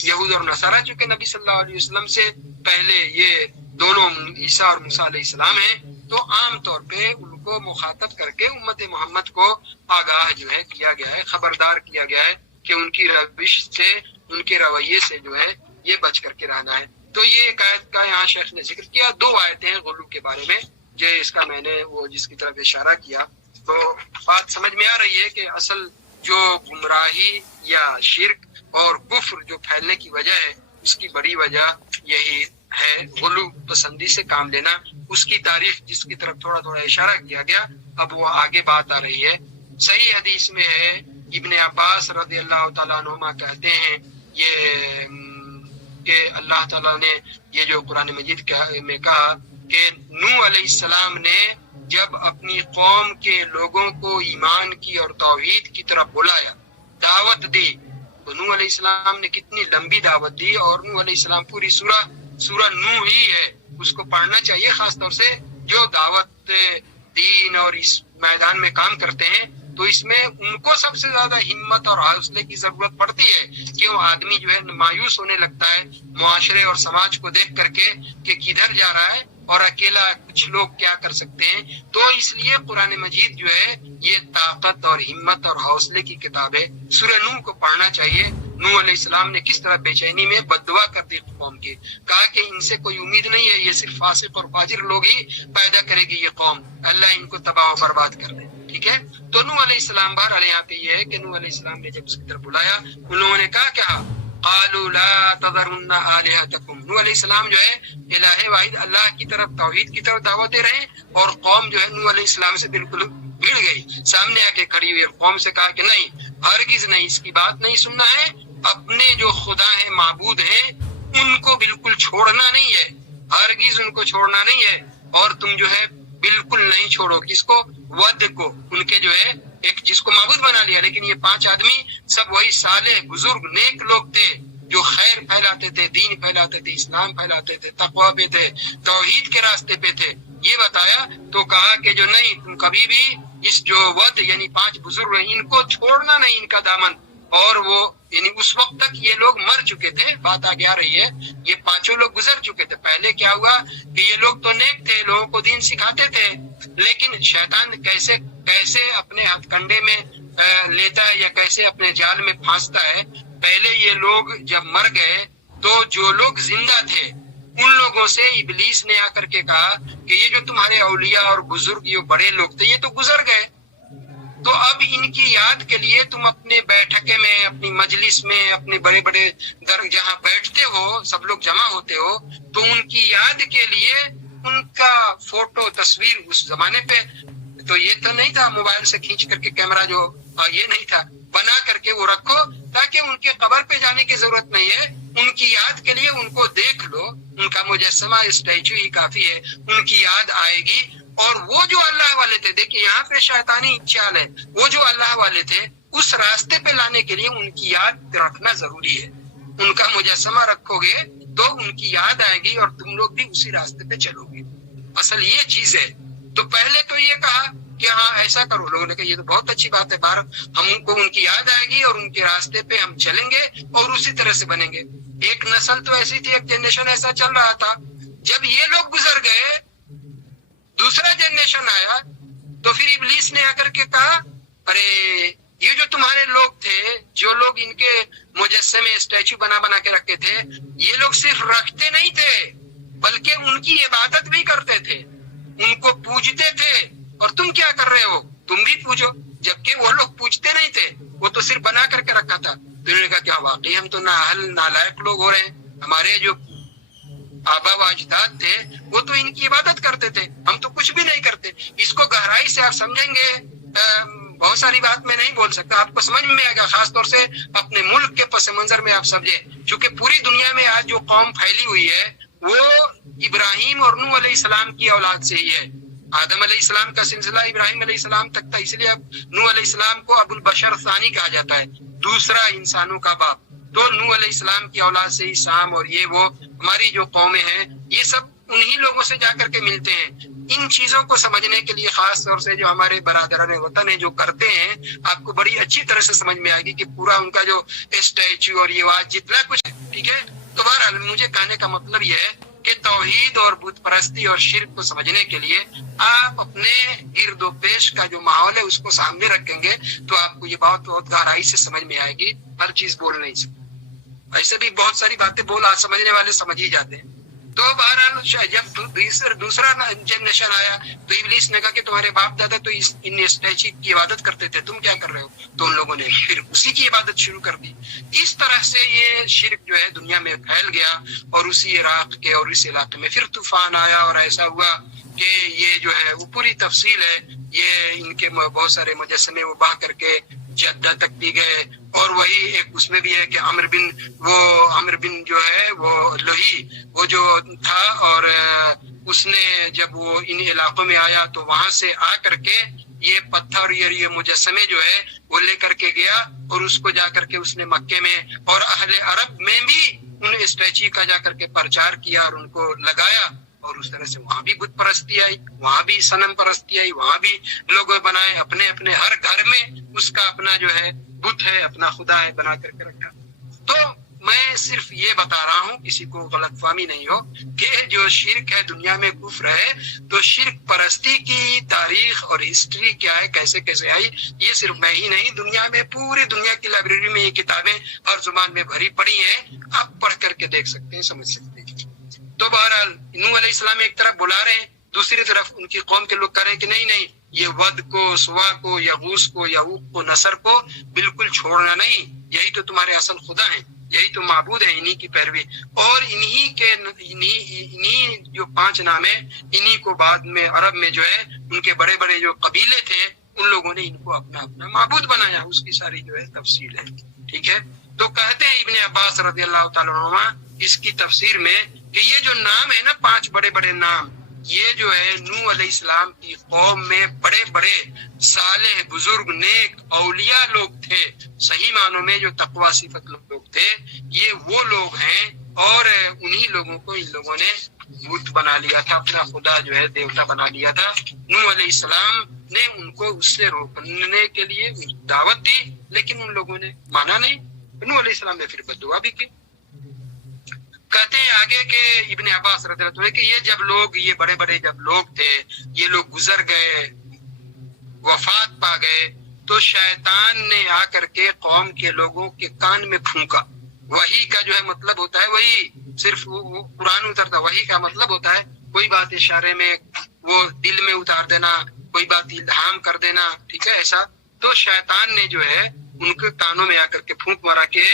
یہود اور نصارہ چونکہ نبی صلی اللہ علیہ وسلم سے پہلے یہ دونوں عیسیٰ اور موسیٰ علیہ السلام ہیں، تو عام طور پہ ان کو مخاطب کر کے امت محمد کو آگاہ جو ہے کیا گیا ہے، خبردار کیا گیا ہے کہ ان کی روش سے، ان کے رویے سے جو ہے یہ بچ کر کے رہنا ہے. تو یہ ایک آیت کا یہاں شیخ نے ذکر کیا. 2 آیتیں ہیں غلو کے بارے میں، جو اس کا میں نے وہ جس کی طرف اشارہ کیا. تو بات سمجھ میں آ رہی ہے کہ اصل جو گمراہی یا شرک اور کفر جو پھیلنے کی وجہ ہے، اس کی بڑی وجہ یہی ہے غلو پسندی سے کام لینا. اس کی تعریف جس کی طرف تھوڑا تھوڑا اشارہ کیا گیا، اب وہ آگے بات آ رہی ہے. صحیح حدیث میں ہے، ابن عباس رضی اللہ تعالیٰ عنہما کہتے ہیں یہ کہ اللہ تعالیٰ نے یہ جو قرآن مجید میں کہا کہ نوح علیہ السلام نے جب اپنی قوم کے لوگوں کو ایمان کی اور توحید کی طرف بلایا، دعوت دی، تو نوح علیہ السلام نے کتنی لمبی دعوت دی. اور نوح علیہ السلام پوری سورہ نوح ہی ہے، اس کو پڑھنا چاہیے، خاص طور سے جو دعوت دین اور اس میدان میں کام کرتے ہیں. تو اس میں ان کو سب سے زیادہ ہمت اور حوصلے کی ضرورت پڑتی ہے کہ وہ آدمی جو ہے مایوس ہونے لگتا ہے معاشرے اور سماج کو دیکھ کر کے کہ کدھر جا رہا ہے اور اکیلا کچھ لوگ کیا کر سکتے ہیں. تو اس لیے قرآن مجید جو ہے یہ طاقت اور ہمت اور حوصلے کی کتاب ہے. سورہ نوح کو پڑھنا چاہیے. نوح علیہ السلام نے کس طرح بے چینی میں بد دعا کر دی قوم کی، کہا کہ ان سے کوئی امید نہیں ہے، یہ صرف فاسق اور فاجر لوگ ہی پیدا کرے گی یہ قوم، اللہ ان کو تباہ و برباد کر دے. ٹھیک ہے. تو نوح علیہ السلام، بہرحال یہاں پہ یہ ہے کہ نوح علیہ السلام نے جب اس کی طرف بلایا، انہوں نے کہا کیا؟ قالوا لا تذرن آلهتكم. نوح علیہ السلام جو ہے الہ واحد اللہ کی طرف، توحید کی طرف دعوت دے رہے ہیں، اور قوم جو ہے نوح علیہ السلام سے بالکل بھڑ گئی، سامنے آ کے کھڑی ہوئی. قوم سے کہا کہ نہیں، ہرگز نہیں، اس کی بات نہیں سننا ہے. اپنے جو خدا ہیں، معبود ہیں، ان کو بالکل چھوڑنا نہیں ہے، ہرگز ان کو چھوڑنا نہیں ہے. اور تم جو ہے بالکل نہیں چھوڑو کس کو؟ ود کو، ان کے جو ہے ایک جس کو معبود بنا لیا. لیکن یہ 5 آدمی سب وہی صالح بزرگ نیک لوگ تھے جو خیر پھیلاتے تھے، دین پھیلاتے تھے، اسلام پھیلاتے تھے، تقوی پہ تھے، توحید کے راستے پہ تھے. یہ بتایا تو کہا کہ جو نہیں، تم کبھی بھی اس جو ود یعنی 5 بزرگ ہیں ان کو چھوڑنا نہیں، ان کا دامن. اور وہ یعنی اس وقت تک یہ لوگ مر چکے تھے. بات آگے آ رہی ہے، یہ 5 لوگ گزر چکے تھے. پہلے کیا ہوا کہ یہ لوگ تو نیک تھے، لوگوں کو دین سکھاتے تھے، لیکن شیطان کیسے اپنے ہتھ کنڈے میں لیتا ہے یا کیسے اپنے جال میں پھانستا ہے. پہلے یہ لوگ جب مر گئے تو جو لوگ زندہ تھے ان لوگوں سے ابلیس نے آ کر کے کہا کہ یہ جو تمہارے اولیاء اور بزرگ یہ بڑے لوگ تھے یہ تو گزر گئے، تو اب ان کی یاد کے لیے تم اپنے بیٹھکے میں، اپنی مجلس میں، اپنے بڑے بڑے در جہاں بیٹھتے ہو، سب لوگ جمع ہوتے ہو، تو ان کی یاد کے لیے ان کا فوٹو تصویر، اس زمانے پہ تو یہ تو نہیں تھا موبائل سے کھینچ کر کے کیمرہ جو یہ نہیں تھا، بنا کر کے وہ رکھو تاکہ ان کے قبر پہ جانے کی ضرورت نہیں ہے، ان کی یاد کے لیے ان کو دیکھ لو، ان کا مجسمہ اسٹیچو ہی کافی ہے، ان کی یاد آئے گی. اور وہ جو اللہ والے تھے، دیکھیے یہاں پہ شیطانی چال ہے، وہ جو اللہ والے تھے اس راستے پہ لانے کے لیے ان کی یاد رکھنا ضروری ہے. ان کا مجسمہ رکھو گے تو ان کی یاد آئے گی اور تم لوگ بھی اسی راستے پہ چلو گے. اصل یہ چیز ہے. تو پہلے تو یہ کہا کہ ہاں ایسا کرو، لوگوں نے کہا یہ تو بہت اچھی بات ہے، ہم کو ان کی یاد آئے گی اور ان کے راستے پہ ہم چلیں گے اور اسی طرح سے بنیں گے. ایک نسل تو ایسی تھی، ایک جنریشن ایسا چل رہا تھا. جب یہ لوگ گزر گئے دوسرا جنریشن آیا تو پھر ابلیس نے آ کر کے کہا ارے یہ جو تمہارے لوگ تھے، جو لوگ ان کے مجسمے اسٹیچو بنا کے رکھتے تھے، یہ لوگ صرف رکھتے نہیں تھے بلکہ ان کی عبادت بھی کرتے تھے، ان کو پوجتے تھے. اور تم کیا کر رہے ہو؟ تم بھی پوجو. جبکہ وہ لوگ پوجتے نہیں تھے، وہ تو صرف بنا کر کے رکھا تھا. تو انہوں نے کہا کیا واقعی ہم تو نالائق لوگ ہو رہے ہیں، ہمارے جو آبا و اجداد تھے وہ تو ان کی عبادت کرتے تھے، ہم تو کچھ بھی نہیں کرتے. اس کو گہرائی سے آپ سمجھیں گے بہت ساری بات میں نہیں بول سکتا، آپ کو سمجھ میں آئے گا، خاص طور سے اپنے ملک کے پس منظر میں آپ سمجھے، چونکہ پوری دنیا میں آج جو قوم پھیلی ہوئی ہے وہ ابراہیم اور نوح علیہ السلام کی اولاد سے ہی ہے۔ آدم علیہ السلام کا سلسلہ ابراہیم علیہ السلام تک تھا، اس لیے اب نوح علیہ السلام کو ابو البشر ثانی کہا جاتا ہے، دوسرا انسانوں کا باپ۔ تو نوح علیہ السلام کی اولاد سے ہی سام اور یہ وہ ہماری جو قومیں ہیں یہ سب انہی لوگوں سے جا کر کے ملتے ہیں۔ ان چیزوں کو سمجھنے کے لیے خاص طور سے جو ہمارے برادران وطن ہیں جو کرتے ہیں، آپ کو بڑی اچھی طرح سے سمجھ میں آئے گی کہ پورا ان کا جو اسٹیچو اور یہ آج جتنا کچھ ہے، ٹھیک ہے۔ تو بہرحال مجھے کہنے کا مطلب یہ ہے کہ توحید اور بت پرستی اور شرک کو سمجھنے کے لیے آپ اپنے گرد و پیش کا جو ماحول ہے اس کو سامنے رکھیں گے تو آپ کو یہ بات بہت گہرائی سے سمجھ میں آئے گی۔ ہر چیز بول نہیں سکتے، ایسے بھی بہت ساری باتیں بول آج سمجھنے والے سمجھ ہی جاتے ہیں۔ تو بہرحال جب دوسرا جنریشن آیا تو ابلیس نے کہا کہ تمہارے باپ دادا تو ان اسٹیچو کی عبادت کرتے تھے، تم کیا کر رہے ہو؟ تو ان لوگوں نے پھر اسی کی عبادت شروع کر دی۔ اس طرح سے یہ شرک جو ہے دنیا میں پھیل گیا، اور اسی عراق کے اور اس علاقے میں پھر طوفان آیا، اور ایسا ہوا کہ یہ جو ہے وہ پوری تفصیل ہے، یہ ان کے بہت سارے مجسمے وہ بہا کر کے جدہ تک بھی گئے، اور وہی ایک اس میں بھی ہے کہ عمر بن جو ہے وہ لوہی وہ جو تھا، اور اس نے جب وہ ان علاقوں میں آیا تو وہاں سے آ کر کے یہ پتھر یہ مجسمے جو ہے وہ لے کر کے گیا، اور اس کو جا کر کے اس نے مکے میں اور اہل عرب میں بھی ان اسٹیچو کا جا کر کے پرچار کیا اور ان کو لگایا، اور اس طرح سے وہاں بھی بت پرستی آئی، وہاں بھی صنم پرستی آئی، وہاں بھی لوگ بنائے، اپنے اپنے ہر گھر میں اس کا اپنا جو ہے بت ہے، اپنا خدا ہے بنا کر کے رکھا۔ تو میں صرف یہ بتا رہا ہوں، کسی کو غلط فہمی نہیں ہو، کہ جو شرک ہے دنیا میں کفر ہے، تو شرک پرستی کی تاریخ اور ہسٹری کیا ہے، کیسے کیسے آئی، یہ صرف میں ہی نہیں، دنیا میں پوری دنیا کی لائبریری میں یہ کتابیں ہر زبان میں بھری پڑی ہیں، آپ پڑھ کر کے دیکھ سکتے ہیں، سمجھ سکتے ہیں۔ تو بہرحال نوح علیہ السلام ایک طرف بلا رہے ہیں، دوسری طرف ان کی قوم کے لوگ کہہ رہے ہیں کہ نہیں نہیں، یہ ود کو، سوا کو، یغوث کو، یعوق کو، نصر کو بالکل چھوڑنا نہیں، یہی تو تمہارے اصل خدا ہیں، یہی تو معبود ہے، انہی کی پیروی، اور انہی جو 5 نام ہیں، انہی کو بعد میں عرب میں جو ہے ان کے بڑے بڑے جو قبیلے تھے ان لوگوں نے ان کو اپنا اپنا معبود بنایا، اس کی ساری جو ہے تفصیل ہے، ٹھیک ہے۔ تو کہتے ہیں ابن عباس رضی اللہ تعالیٰ عنہ اس کی تفسیر میں کہ یہ جو نام ہے نا 5 بڑے بڑے نام، یہ جو ہے نوح علیہ السلام کی قوم میں بڑے بڑے صالح بزرگ نیک اولیاء لوگ تھے، صحیح معنوں میں جو تقوی صفت لوگ تھے، یہ وہ لوگ ہیں، اور انہی لوگوں کو ان لوگوں نے بت بنا لیا تھا، اپنا خدا جو ہے دیوتا بنا لیا تھا۔ نوح علیہ السلام نے ان کو اس سے روکنے کے لیے دعوت دی، لیکن ان لوگوں نے مانا نہیں، نوح علیہ السلام نے پھر بد دعا بھی کی۔ کہتے ہیں آگے کہ ابن عباس رضی اللہ عنہ کہ یہ بڑے بڑے جب لوگ تھے، یہ لوگ گزر گئے، وفات پا گئے، تو شیطان نے آ کر کے قوم کے لوگوں کے کان میں پھونکا۔ وحی کا جو ہے مطلب ہوتا ہے، وہی صرف قرآن اترتا، وحی کا مطلب ہوتا ہے کوئی بات اشارے میں وہ دل میں اتار دینا، کوئی بات الہام کر دینا، ٹھیک ہے ایسا۔ تو شیطان نے جو ہے ان کے کانوں میں آ کر کے پھونک مارا کہ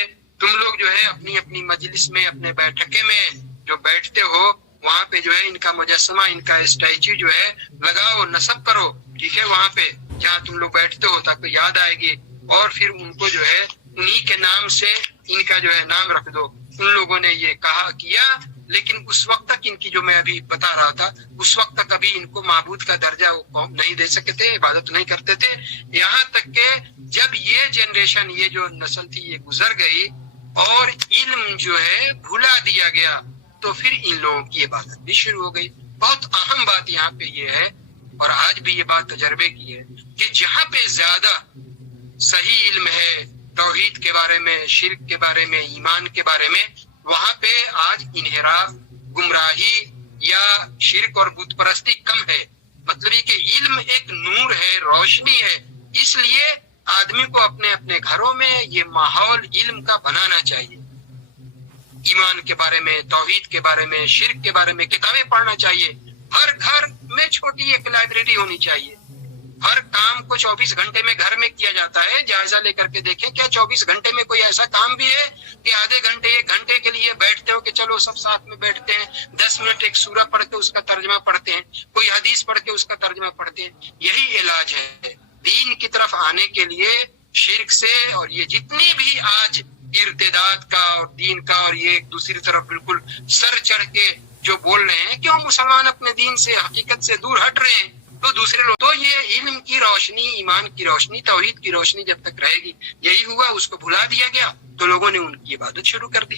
تم لوگ جو ہے اپنی اپنی مجلس میں، اپنے بیٹھکے میں جو بیٹھتے ہو، وہاں پہ جو ہے ان کا مجسمہ، ان کا اسٹیچو جو ہے لگاؤ، نصب کرو، ٹھیک ہے، وہاں پہ جہاں تم لوگ بیٹھتے ہو تاکہ یاد آئے گی، اور پھر ان کو جو ہے انہی کے نام سے ان کا جو ہے نام رکھ دو۔ ان لوگوں نے یہ کیا، لیکن اس وقت تک ان کی جو میں ابھی بتا رہا تھا، اس وقت تک ابھی ان کو معبود کا درجہ وہ قوم نہیں دے سکے تھے، عبادت نہیں کرتے تھے، یہاں تک کہ جب یہ جنریشن، یہ جو نسل تھی یہ گزر گئی اور علم جو ہے بھلا دیا گیا، تو پھر ان لوگوں کی عبادت بھی شروع ہو گئی۔ بہت اہم بات یہاں پہ یہ ہے، اور آج بھی یہ بات تجربے کی ہے، کہ جہاں پہ زیادہ صحیح علم ہے توحید کے بارے میں، شرک کے بارے میں، ایمان کے بارے میں، وہاں پہ آج انحراف، گمراہی یا شرک اور بت پرستی کم ہے۔ مطلب یہ کہ علم ایک نور ہے، روشنی ہے، اس لیے آدمی کو اپنے اپنے گھروں میں یہ ماحول علم کا بنانا چاہیے، ایمان کے بارے میں، توحید کے بارے میں، شرک کے بارے میں کتابیں پڑھنا چاہیے، ہر گھر میں چھوٹی ایک لائبریری ہونی چاہیے، ہر کام کو 24 گھنٹے میں گھر میں کیا جاتا ہے، جائزہ لے کر کے دیکھیں کیا 24 گھنٹے میں کوئی ایسا کام بھی ہے کہ آدھے گھنٹے 1 گھنٹے کے لیے بیٹھتے ہو کہ چلو سب ساتھ میں بیٹھتے ہیں، 10 منٹ ایک سورہ پڑھ کے اس کا ترجمہ پڑھتے ہیں، کوئی حدیث پڑھ کے اس کا ترجمہ پڑھتے ہیں، یہی علاج ہے۔ دین کی طرف آنے کے لیے شرک سے، اور یہ جتنی بھی آج ارتداد کا اور دین کا اور یہ ایک دوسری طرف بالکل سر چڑھ کے جو بول رہے ہیں کہ ہم مسلمان اپنے دین سے حقیقت سے دور ہٹ رہے ہیں، تو دوسرے لوگ تو یہ علم کی روشنی، ایمان کی روشنی، توحید کی روشنی جب تک رہے گی، یہی ہوا، اس کو بھلا دیا گیا تو لوگوں نے ان کی عبادت شروع کر دی۔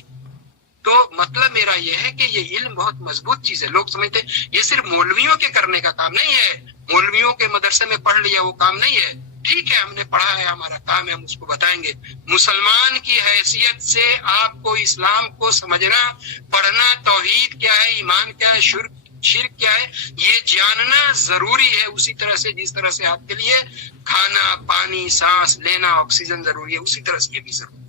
تو مطلب میرا یہ ہے کہ یہ علم بہت مضبوط چیز ہے۔ لوگ سمجھتے ہیں یہ صرف مولویوں کے کرنے کا کام نہیں ہے، مولویوں کے مدرسے میں پڑھ لیا وہ کام نہیں ہے، ٹھیک ہے ہم نے پڑھا ہے، ہمارا کام ہے، ہم اس کو بتائیں گے۔ مسلمان کی حیثیت سے آپ کو اسلام کو سمجھنا، پڑھنا، توحید کیا ہے، ایمان کیا ہے، شرک کیا ہے، یہ جاننا ضروری ہے، اسی طرح سے جس طرح سے آپ کے لیے کھانا، پانی، سانس لینا، آکسیجن ضروری ہے، اسی طرح سے یہ بھی ضروری ہے۔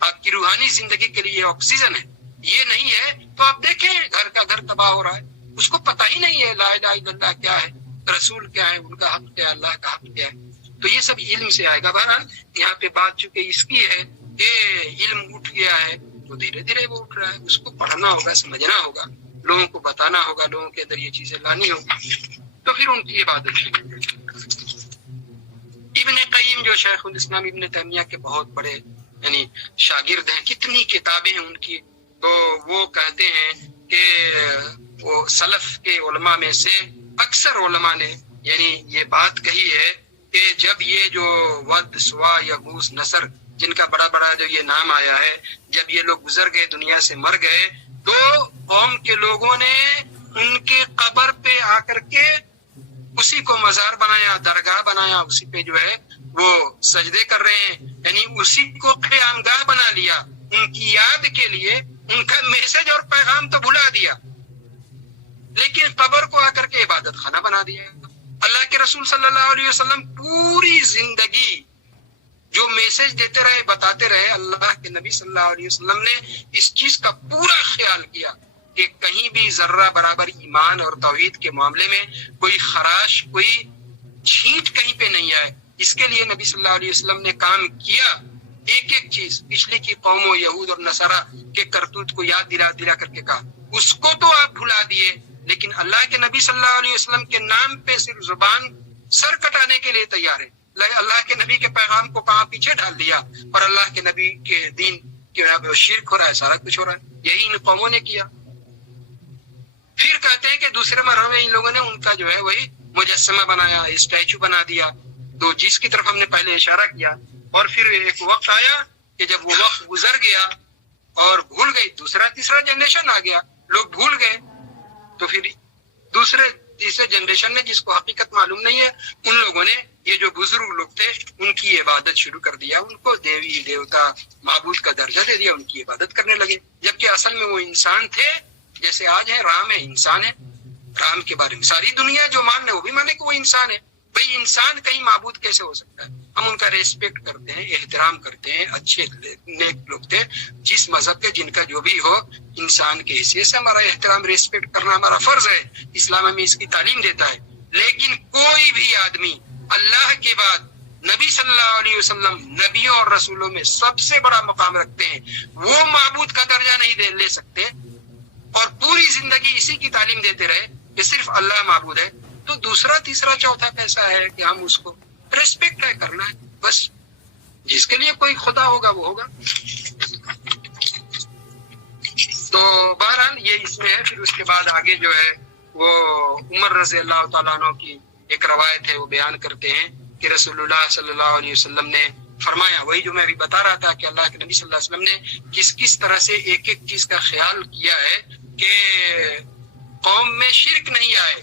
آپ کی روحانی زندگی کے لیے آکسیجن ہے، یہ نہیں ہے تو آپ دیکھیں گھر کا گھر تباہ ہو رہا ہے، اس کو پتہ ہی نہیں ہے لا الہ الا اللہ کیا ہے، رسول کیا ہے، ان کا حق کیا ہے، اللہ کا حق کیا ہے۔ تو یہ سب علم سے آئے گا۔ بہرحال یہاں پہ بات چونکہ اس کی ہے کہ علم اٹھ گیا ہے تو دھیرے دھیرے وہ اٹھ رہا ہے، اس کو پڑھنا ہوگا، سمجھنا ہوگا، لوگوں کو بتانا ہوگا، لوگوں کے اندر یہ چیزیں لانی ہوگی، تو پھر ان کی عبادت شروع ہوگی۔ ابن قیم جو شیخ الاسلام ابن تیمیہ کے بہت بڑے یعنی شاگرد ہیں، کتنی کتابیں ہیں ان کی، تو وہ کہتے ہیں کہ وہ سلف کے علماء میں سے اکثر علماء نے یعنی یہ بات کہی ہے کہ جب یہ جو ود، سوا، یغوث، نصر جن کا بڑا بڑا جو یہ نام آیا ہے، جب یہ لوگ گزر گئے، دنیا سے مر گئے، تو قوم کے لوگوں نے ان کے قبر پہ آ کر کے اسی کو مزار بنایا، درگاہ بنایا، اسی پہ جو ہے وہ سجدے کر رہے ہیں، یعنی اسی کو قیام گاہ بنا لیا، ان کی یاد کے لیے ان کا میسج اور پیغام تو بھلا دیا، لیکن قبر کو آ کر کے عبادت خانہ بنا دیا۔ اللہ کے رسول صلی اللہ علیہ وسلم پوری زندگی جو میسج دیتے رہے، بتاتے رہے، اللہ کے نبی صلی اللہ علیہ وسلم نے اس چیز کا پورا خیال کیا کہ کہیں بھی ذرہ برابر ایمان اور توحید کے معاملے میں کوئی خراش، کوئی چھینٹ کہیں پہ نہیں آئے۔ اس کے لیے نبی صلی اللہ علیہ وسلم نے کام کیا، ایک ایک چیز پچھلی کی قوموں یہود اور نصارہ کے کرتوت کو یاد دلا کر کے کہا، اس کو تو آپ بھلا دیے، لیکن اللہ کے نبی صلی اللہ علیہ وسلم کے نام پہ صرف زبان سر کٹانے کے لیے تیار ہے، اللہ کے نبی کے پیغام کو کہاں پیچھے ڈال دیا، اور اللہ کے نبی کے دین کے شرک ہو رہا ہے، سارا کچھ ہو رہا ہے، یہی ان قوموں نے کیا۔ پھر کہتے ہیں کہ دوسرے مرحلے میں ان لوگوں نے ان کا جو ہے وہی مجسمہ بنایا، اسٹیچو بنا دیا، تو جس کی طرف ہم نے پہلے اشارہ کیا، اور پھر ایک وقت آیا کہ جب وہ وقت گزر گیا اور بھول گئی، دوسرا تیسرا جنریشن آ گیا، لوگ بھول گئے، تو پھر دوسرے تیسرے جنریشن نے جس کو حقیقت معلوم نہیں ہے، ان لوگوں نے یہ جو بزرگ لوگ تھے ان کی عبادت شروع کر دیا، ان کو دیوی دیوتا معبود کا درجہ دے دیا، ان کی عبادت کرنے لگے، جبکہ اصل میں وہ انسان تھے، جیسے آج ہے رام ہے، انسان ہے، رام کے بارے میں ساری دنیا جو مان ہے وہ بھی مانے کہ وہ انسان ہے۔ بھئی انسان کہیں معبود کیسے ہو سکتا ہے؟ ہم ان کا ریسپیکٹ کرتے ہیں، احترام کرتے ہیں، اچھے نیک لوگ تھے، جس مذہب کے جن کا جو بھی ہو، انسان کے حیثیت سے ہمارا احترام ریسپیکٹ کرنا ہمارا فرض ہے، اسلام ہمیں اس کی تعلیم دیتا ہے۔ لیکن کوئی بھی آدمی اللہ کے بعد نبی صلی اللہ علیہ وسلم نبیوں اور رسولوں میں سب سے بڑا مقام رکھتے ہیں، وہ معبود کا درجہ نہیں لے سکتے، اور پوری زندگی اسی کی تعلیم دیتے رہے کہ صرف اللہ معبود ہے، تو دوسرا تیسرا چوتھا کیسا ہے کہ ہم اس کو ریسپیکٹ ہے کرنا ہے، بس جس کے لیے کوئی خدا ہوگا وہ ہوگا۔ تو بہرحال یہ اس میں ہے۔ پھر اس کے بعد آگے جو ہے وہ عمر رضی اللہ تعالیٰ عنہ کی ایک روایت ہے، وہ بیان کرتے ہیں کہ رسول اللہ صلی اللہ علیہ وسلم نے فرمایا، وہی جو میں ابھی بتا رہا تھا کہ اللہ کے نبی صلی اللہ علیہ وسلم نے کس طرح سے ایک ایک چیز کا خیال کیا ہے کہ قوم میں شرک نہیں آئے،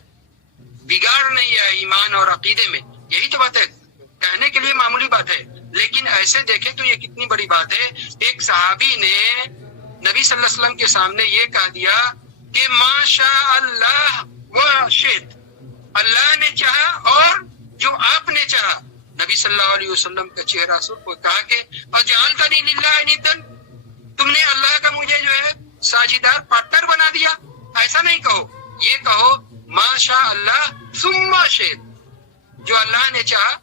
بگاڑ نہیں آئے ایمان اور عقیدے میں۔ یہی تو بات ہے، کہنے کے لیے معمولی بات ہے، لیکن ایسے دیکھیں تو یہ کتنی بڑی بات ہے۔ ایک صحابی نے نبی صلی اللہ علیہ وسلم کے سامنے یہ کہہ دیا کہ ما شاء اللہ و شئت، اللہ نے چاہا اور جو آپ نے چاہا۔ نبی صلی اللہ علیہ وسلم کا چہرہ سرخ ہو، کہا کہ اجعلتنی للہ ندا، تم نے اللہ کا مجھے جو ہے ساجدار پارٹنر بنا دیا۔ ایسا نہیں کہو، یہ کہو ما شاء اللہ ثم شئت، جو اللہ نے چاہا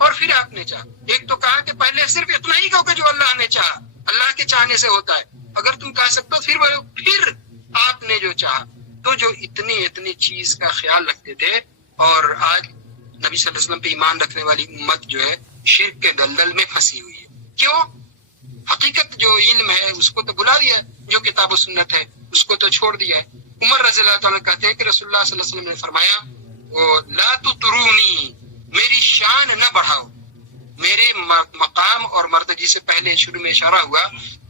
اور پھر آپ نے چاہا۔ ایک تو کہا کہ پہلے صرف اتنا ہی کہو کہ جو اللہ نے چاہا، اللہ کے چاہنے سے ہوتا ہے۔ اگر تم کہہ سکتے ہو پھر آپ نے جو چاہا، تو جو اتنی چیز کا خیال رکھتے تھے، اور آج نبی صلی اللہ علیہ وسلم پہ ایمان رکھنے والی امت جو ہے شرک کے دلدل میں پھنسی ہوئی ہے. کیوں؟ حقیقت جو علم ہے اس کو تو بلا دیا ہے، جو کتاب و سنت ہے اس کو تو چھوڑ دیا ہے. عمر رضی اللہ تعالیٰ کہتے ہیں کہ رسول اللہ صلی اللہ علیہ وسلم نے فرمایا وہ لا تطرونی، میری شان نہ بڑھاؤ، میرے مقام اور مرتبے سے پہلے شروع میں اشارہ ہوا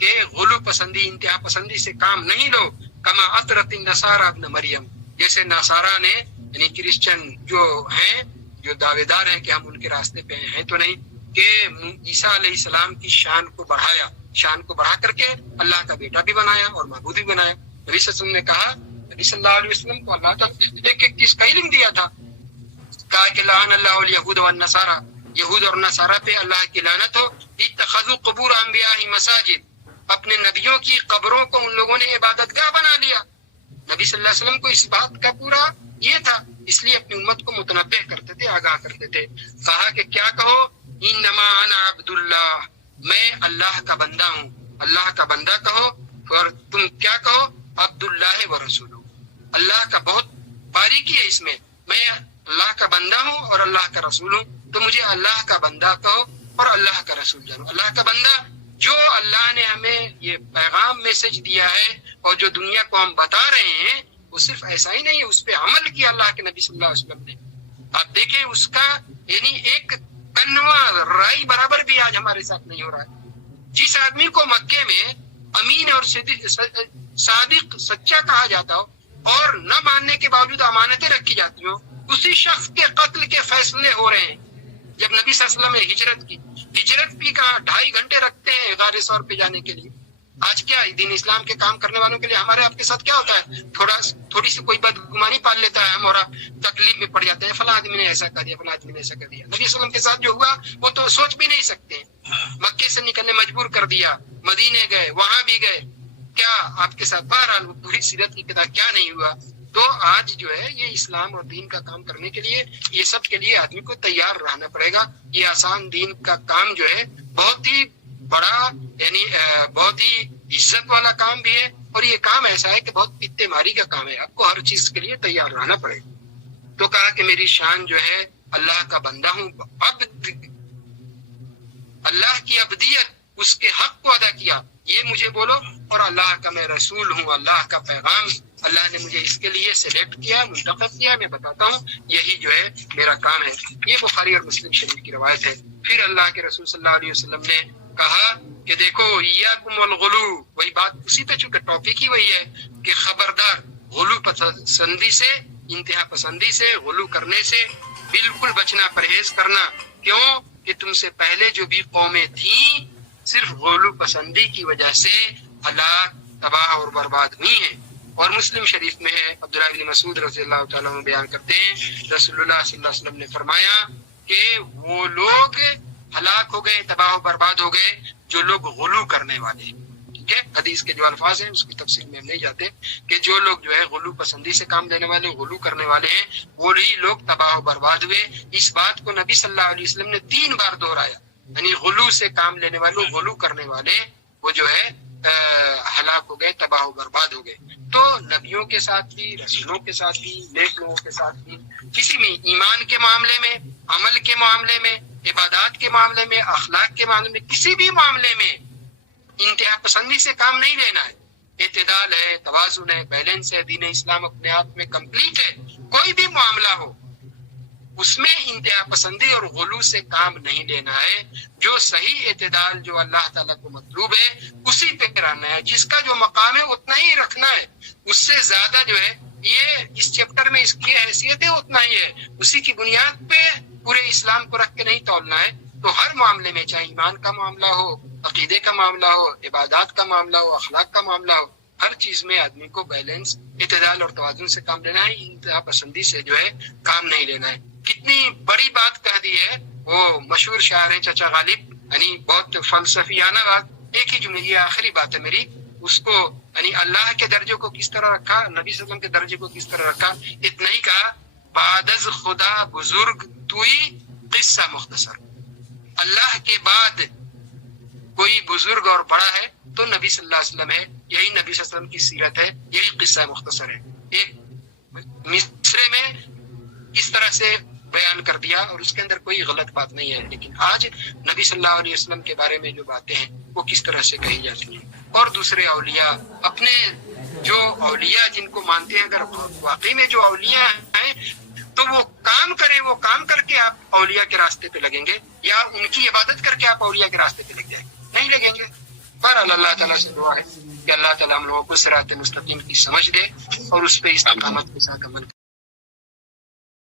کہ غلو پسندی انتہا پسندی سے کام نہیں لو، کما اطرت النصارى ابن مریم، جیسے نصارہ نے یعنی کرسچن جو ہیں جو دعوے دار ہیں کہ ہم ان کے راستے پہ ہیں تو نہیں، کہ عیسیٰ علیہ السلام کی شان کو بڑھایا، شان کو بڑھا کر کے اللہ کا بیٹا بھی بنایا اور معبود بھی بنایا. نبی صلی اللہ علیہ وسلم نے کہا، نبی صلی اللہ علیہ وسلم کو اللہ تعالیٰ ایک ایک چیز کا علم دیا تھا. کہا کہ لعن اللہ الیہود والنصارى، یہود اور نصارہ پہ اللہ کی لعنت ہو، اتخذوا قبور انبیاء مساجد، اپنے نبیوں کی قبروں کو ان لوگوں نے عبادت گاہ بنا لیا. نبی صلی اللہ علیہ وسلم کو اس بات کا پورا یہ تھا، اس لیے اپنی امت کو متنبہ کرتے تھے، آگاہ کرتے تھے. کہا کہ کیا کہو، انما انا عبد اللہ، میں اللہ کا بندہ ہوں، اللہ کا بندہ کہو، اور تم کیا کہو، عبد اللہ و رسولہ، اللہ کا بہت باریکی ہے اس میں، میں اللہ کا بندہ ہوں اور اللہ کا رسول ہوں، تو مجھے اللہ کا بندہ کہو اور اللہ کا رسول جانو. اللہ کا بندہ جو اللہ نے ہمیں یہ پیغام میسج دیا ہے اور جو دنیا کو ہم بتا رہے ہیں وہ صرف ایسا ہی نہیں ہے، اس پہ عمل کیا اللہ کے نبی صلی اللہ علیہ وسلم نے. آپ دیکھیں اس کا یعنی ایک کنواں رائی برابر بھی آج ہمارے ساتھ نہیں ہو رہا ہے. جس آدمی کو مکے میں امین اور صادق سچا کہا جاتا ہو اور نہ ماننے کے باوجود امانتیں رکھی جاتی ہوں، اسی شخص کے قتل کے فیصلے ہو رہے ہیں. جب نبی صلی اللہ علیہ وسلم نے ہجرت کی، ہجرت بھی کہا 2.5 گھنٹے رکھتے ہیں غار ثور پہ جانے کے لیے. آج کیا دین اسلام کے کام کرنے والوں کے لیے ہمارے آپ کے ساتھ کیا ہوتا ہے، تھوڑی سی کوئی بدگمانی پال لیتا ہے، ہم اور تکلیف میں پڑ جاتے ہیں، فلاں آدمی نے ایسا کر دیا، فلاں آدمی نے ایسا کر دیا. نبی صلی اللہ علیہ وسلم کے ساتھ جو ہوا وہ تو سوچ بھی نہیں سکتے. مکے سے نکلنے مجبور کر دیا، مدینے گئے، وہاں بھی گئے، کیا آپ کے ساتھ بہرحال وہ پوری سیرت کی کتاب کیا نہیں ہوا. تو آج جو ہے یہ اسلام اور دین کا کام کرنے کے لیے یہ سب کے لیے آدمی کو تیار رہنا پڑے گا. یہ آسان دین کا کام جو ہے بہت ہی بڑا یعنی بہت ہی عزت والا کام بھی ہے، اور یہ کام ایسا ہے کہ بہت پتے ماری کا کام ہے، آپ کو ہر چیز کے لیے تیار رہنا پڑے گا. تو کہا کہ میری شان جو ہے اللہ کا بندہ ہوں، عبد، اللہ کی عبدیت، اس کے حق کو ادا کیا، یہ مجھے بولو، اور اللہ کا میں رسول ہوں، اللہ کا پیغام اللہ نے مجھے اس کے لیے سلیکٹ کیا، منتخب کیا، میں بتاتا ہوں، یہی جو ہے میرا کام ہے. یہ بخاری اور مسلم شریف کی روایت ہے. پھر اللہ کے رسول صلی اللہ علیہ وسلم نے کہا کہ دیکھو ایاکم الغلو، وہی بات اسی پہ، چونکہ ٹاپک ہی وہی ہے کہ خبردار غلو پسندی سے، انتہا پسندی سے، غلو کرنے سے بالکل بچنا، پرہیز کرنا. کیوں کہ تم سے پہلے جو بھی قومیں تھیں صرف غلو پسندی کی وجہ سے ہلاک، تباہ اور برباد ہوئی ہیں. اور مسلم شریف میں ہے، عبداللہ بن مسعود رضی اللہ تعالیٰ عنہ بیان کرتے ہیں، رسول اللہ صلی اللہ علیہ وسلم نے فرمایا کہ وہ لوگ ہلاک ہو گئے، تباہ و برباد ہو گئے جو لوگ غلو کرنے والے ہیں. ٹھیک ہے، حدیث کے جو الفاظ ہیں اس کی تفصیل میں ہم نہیں جاتے، کہ جو لوگ جو ہے غلو پسندی سے کام لینے والے، غلو کرنے والے ہیں، وہی لوگ تباہ و برباد ہوئے. اس بات کو نبی صلی اللہ علیہ وسلم نے 3 بار دہرایا، یعنی غلو سے کام لینے والے، غلو کرنے والے وہ جو ہے ہلاک ہو گئے، تباہ و برباد ہو گئے. تو نبیوں کے ساتھ بھی، رسولوں کے ساتھ بھی، نیک لوگوں کے ساتھ بھی، کسی میں ایمان کے معاملے میں، عمل کے معاملے میں، عبادات کے معاملے میں، اخلاق کے معاملے میں، کسی بھی معاملے میں انتہا پسندی سے کام نہیں لینا ہے. اعتدال ہے، توازن ہے، بیلنس ہے. دین اسلام اپنے آپ میں کمپلیٹ ہے. کوئی بھی معاملہ ہو اس میں انتہا پسندی اور غلو سے کام نہیں لینا ہے. جو صحیح اعتدال جو اللہ تعالیٰ کو مطلوب ہے اسی پہ کرنا ہے. جس کا جو مقام ہے اتنا ہی رکھنا ہے، اس سے زیادہ جو ہے یہ اس چیپٹر میں اس کی حیثیت ہے اتنا ہی ہے، اسی کی بنیاد پہ پورے اسلام کو رکھ کے نہیں تولنا ہے. تو ہر معاملے میں، چاہے ایمان کا معاملہ ہو، عقیدے کا معاملہ ہو، عبادات کا معاملہ ہو، اخلاق کا معاملہ ہو، ہر چیز میں آدمی کو بیلنس، اعتدال اور توازن سے کام لینا ہے. انتہا پسندی سے جو ہے کام نہیں لینا ہے. کتنی بڑی بات کہہ دی ہے وہ مشہور شاعر ہیں چچا غالب، یعنی بہت فلسفیانہ بات. ایک ہی جملے، یہ آخری بات ہے میری، اس کو یعنی اللہ کے درجے کو کس طرح رکھا، نبی صلی اللہ علیہ وسلم کے درجے کو کس طرح رکھا. اتنا ہی کہا، بعد از خدا بزرگ توئی قصہ مختصر. اللہ کے بعد کوئی بزرگ اور بڑا ہے تو نبی صلی اللہ علیہ وسلم ہے. یہی نبی صلی اللہ علیہ وسلم کی سیرت ہے، یہی قصہ مختصر ہے. ایک مصرے میں کس طرح سے بیان کر دیا اور اس کے اندر کوئی غلط بات نہیں ہے. لیکن آج نبی صلی اللہ علیہ وسلم کے بارے میں جو باتیں ہیں وہ کس طرح سے کہی جاتی ہیں. اور دوسرے اولیاء اپنے جو اولیاء جن کو مانتے ہیں، اگر واقعی میں جو اولیاء ہیں تو وہ کام کریں، وہ کام کر کے آپ اولیاء کے راستے پہ لگیں گے، یا ان کی عبادت کر کے آپ اولیاء کے راستے پہ لگ جائیں گے؟ نہیں لگیں گے. پر اللہ تعالیٰ سے دعا ہے کہ اللہ تعالیٰ ہم لوگوں کو صراط مستقیم کی سمجھ دے اور اس پہ استقامت کے ساتھ عمل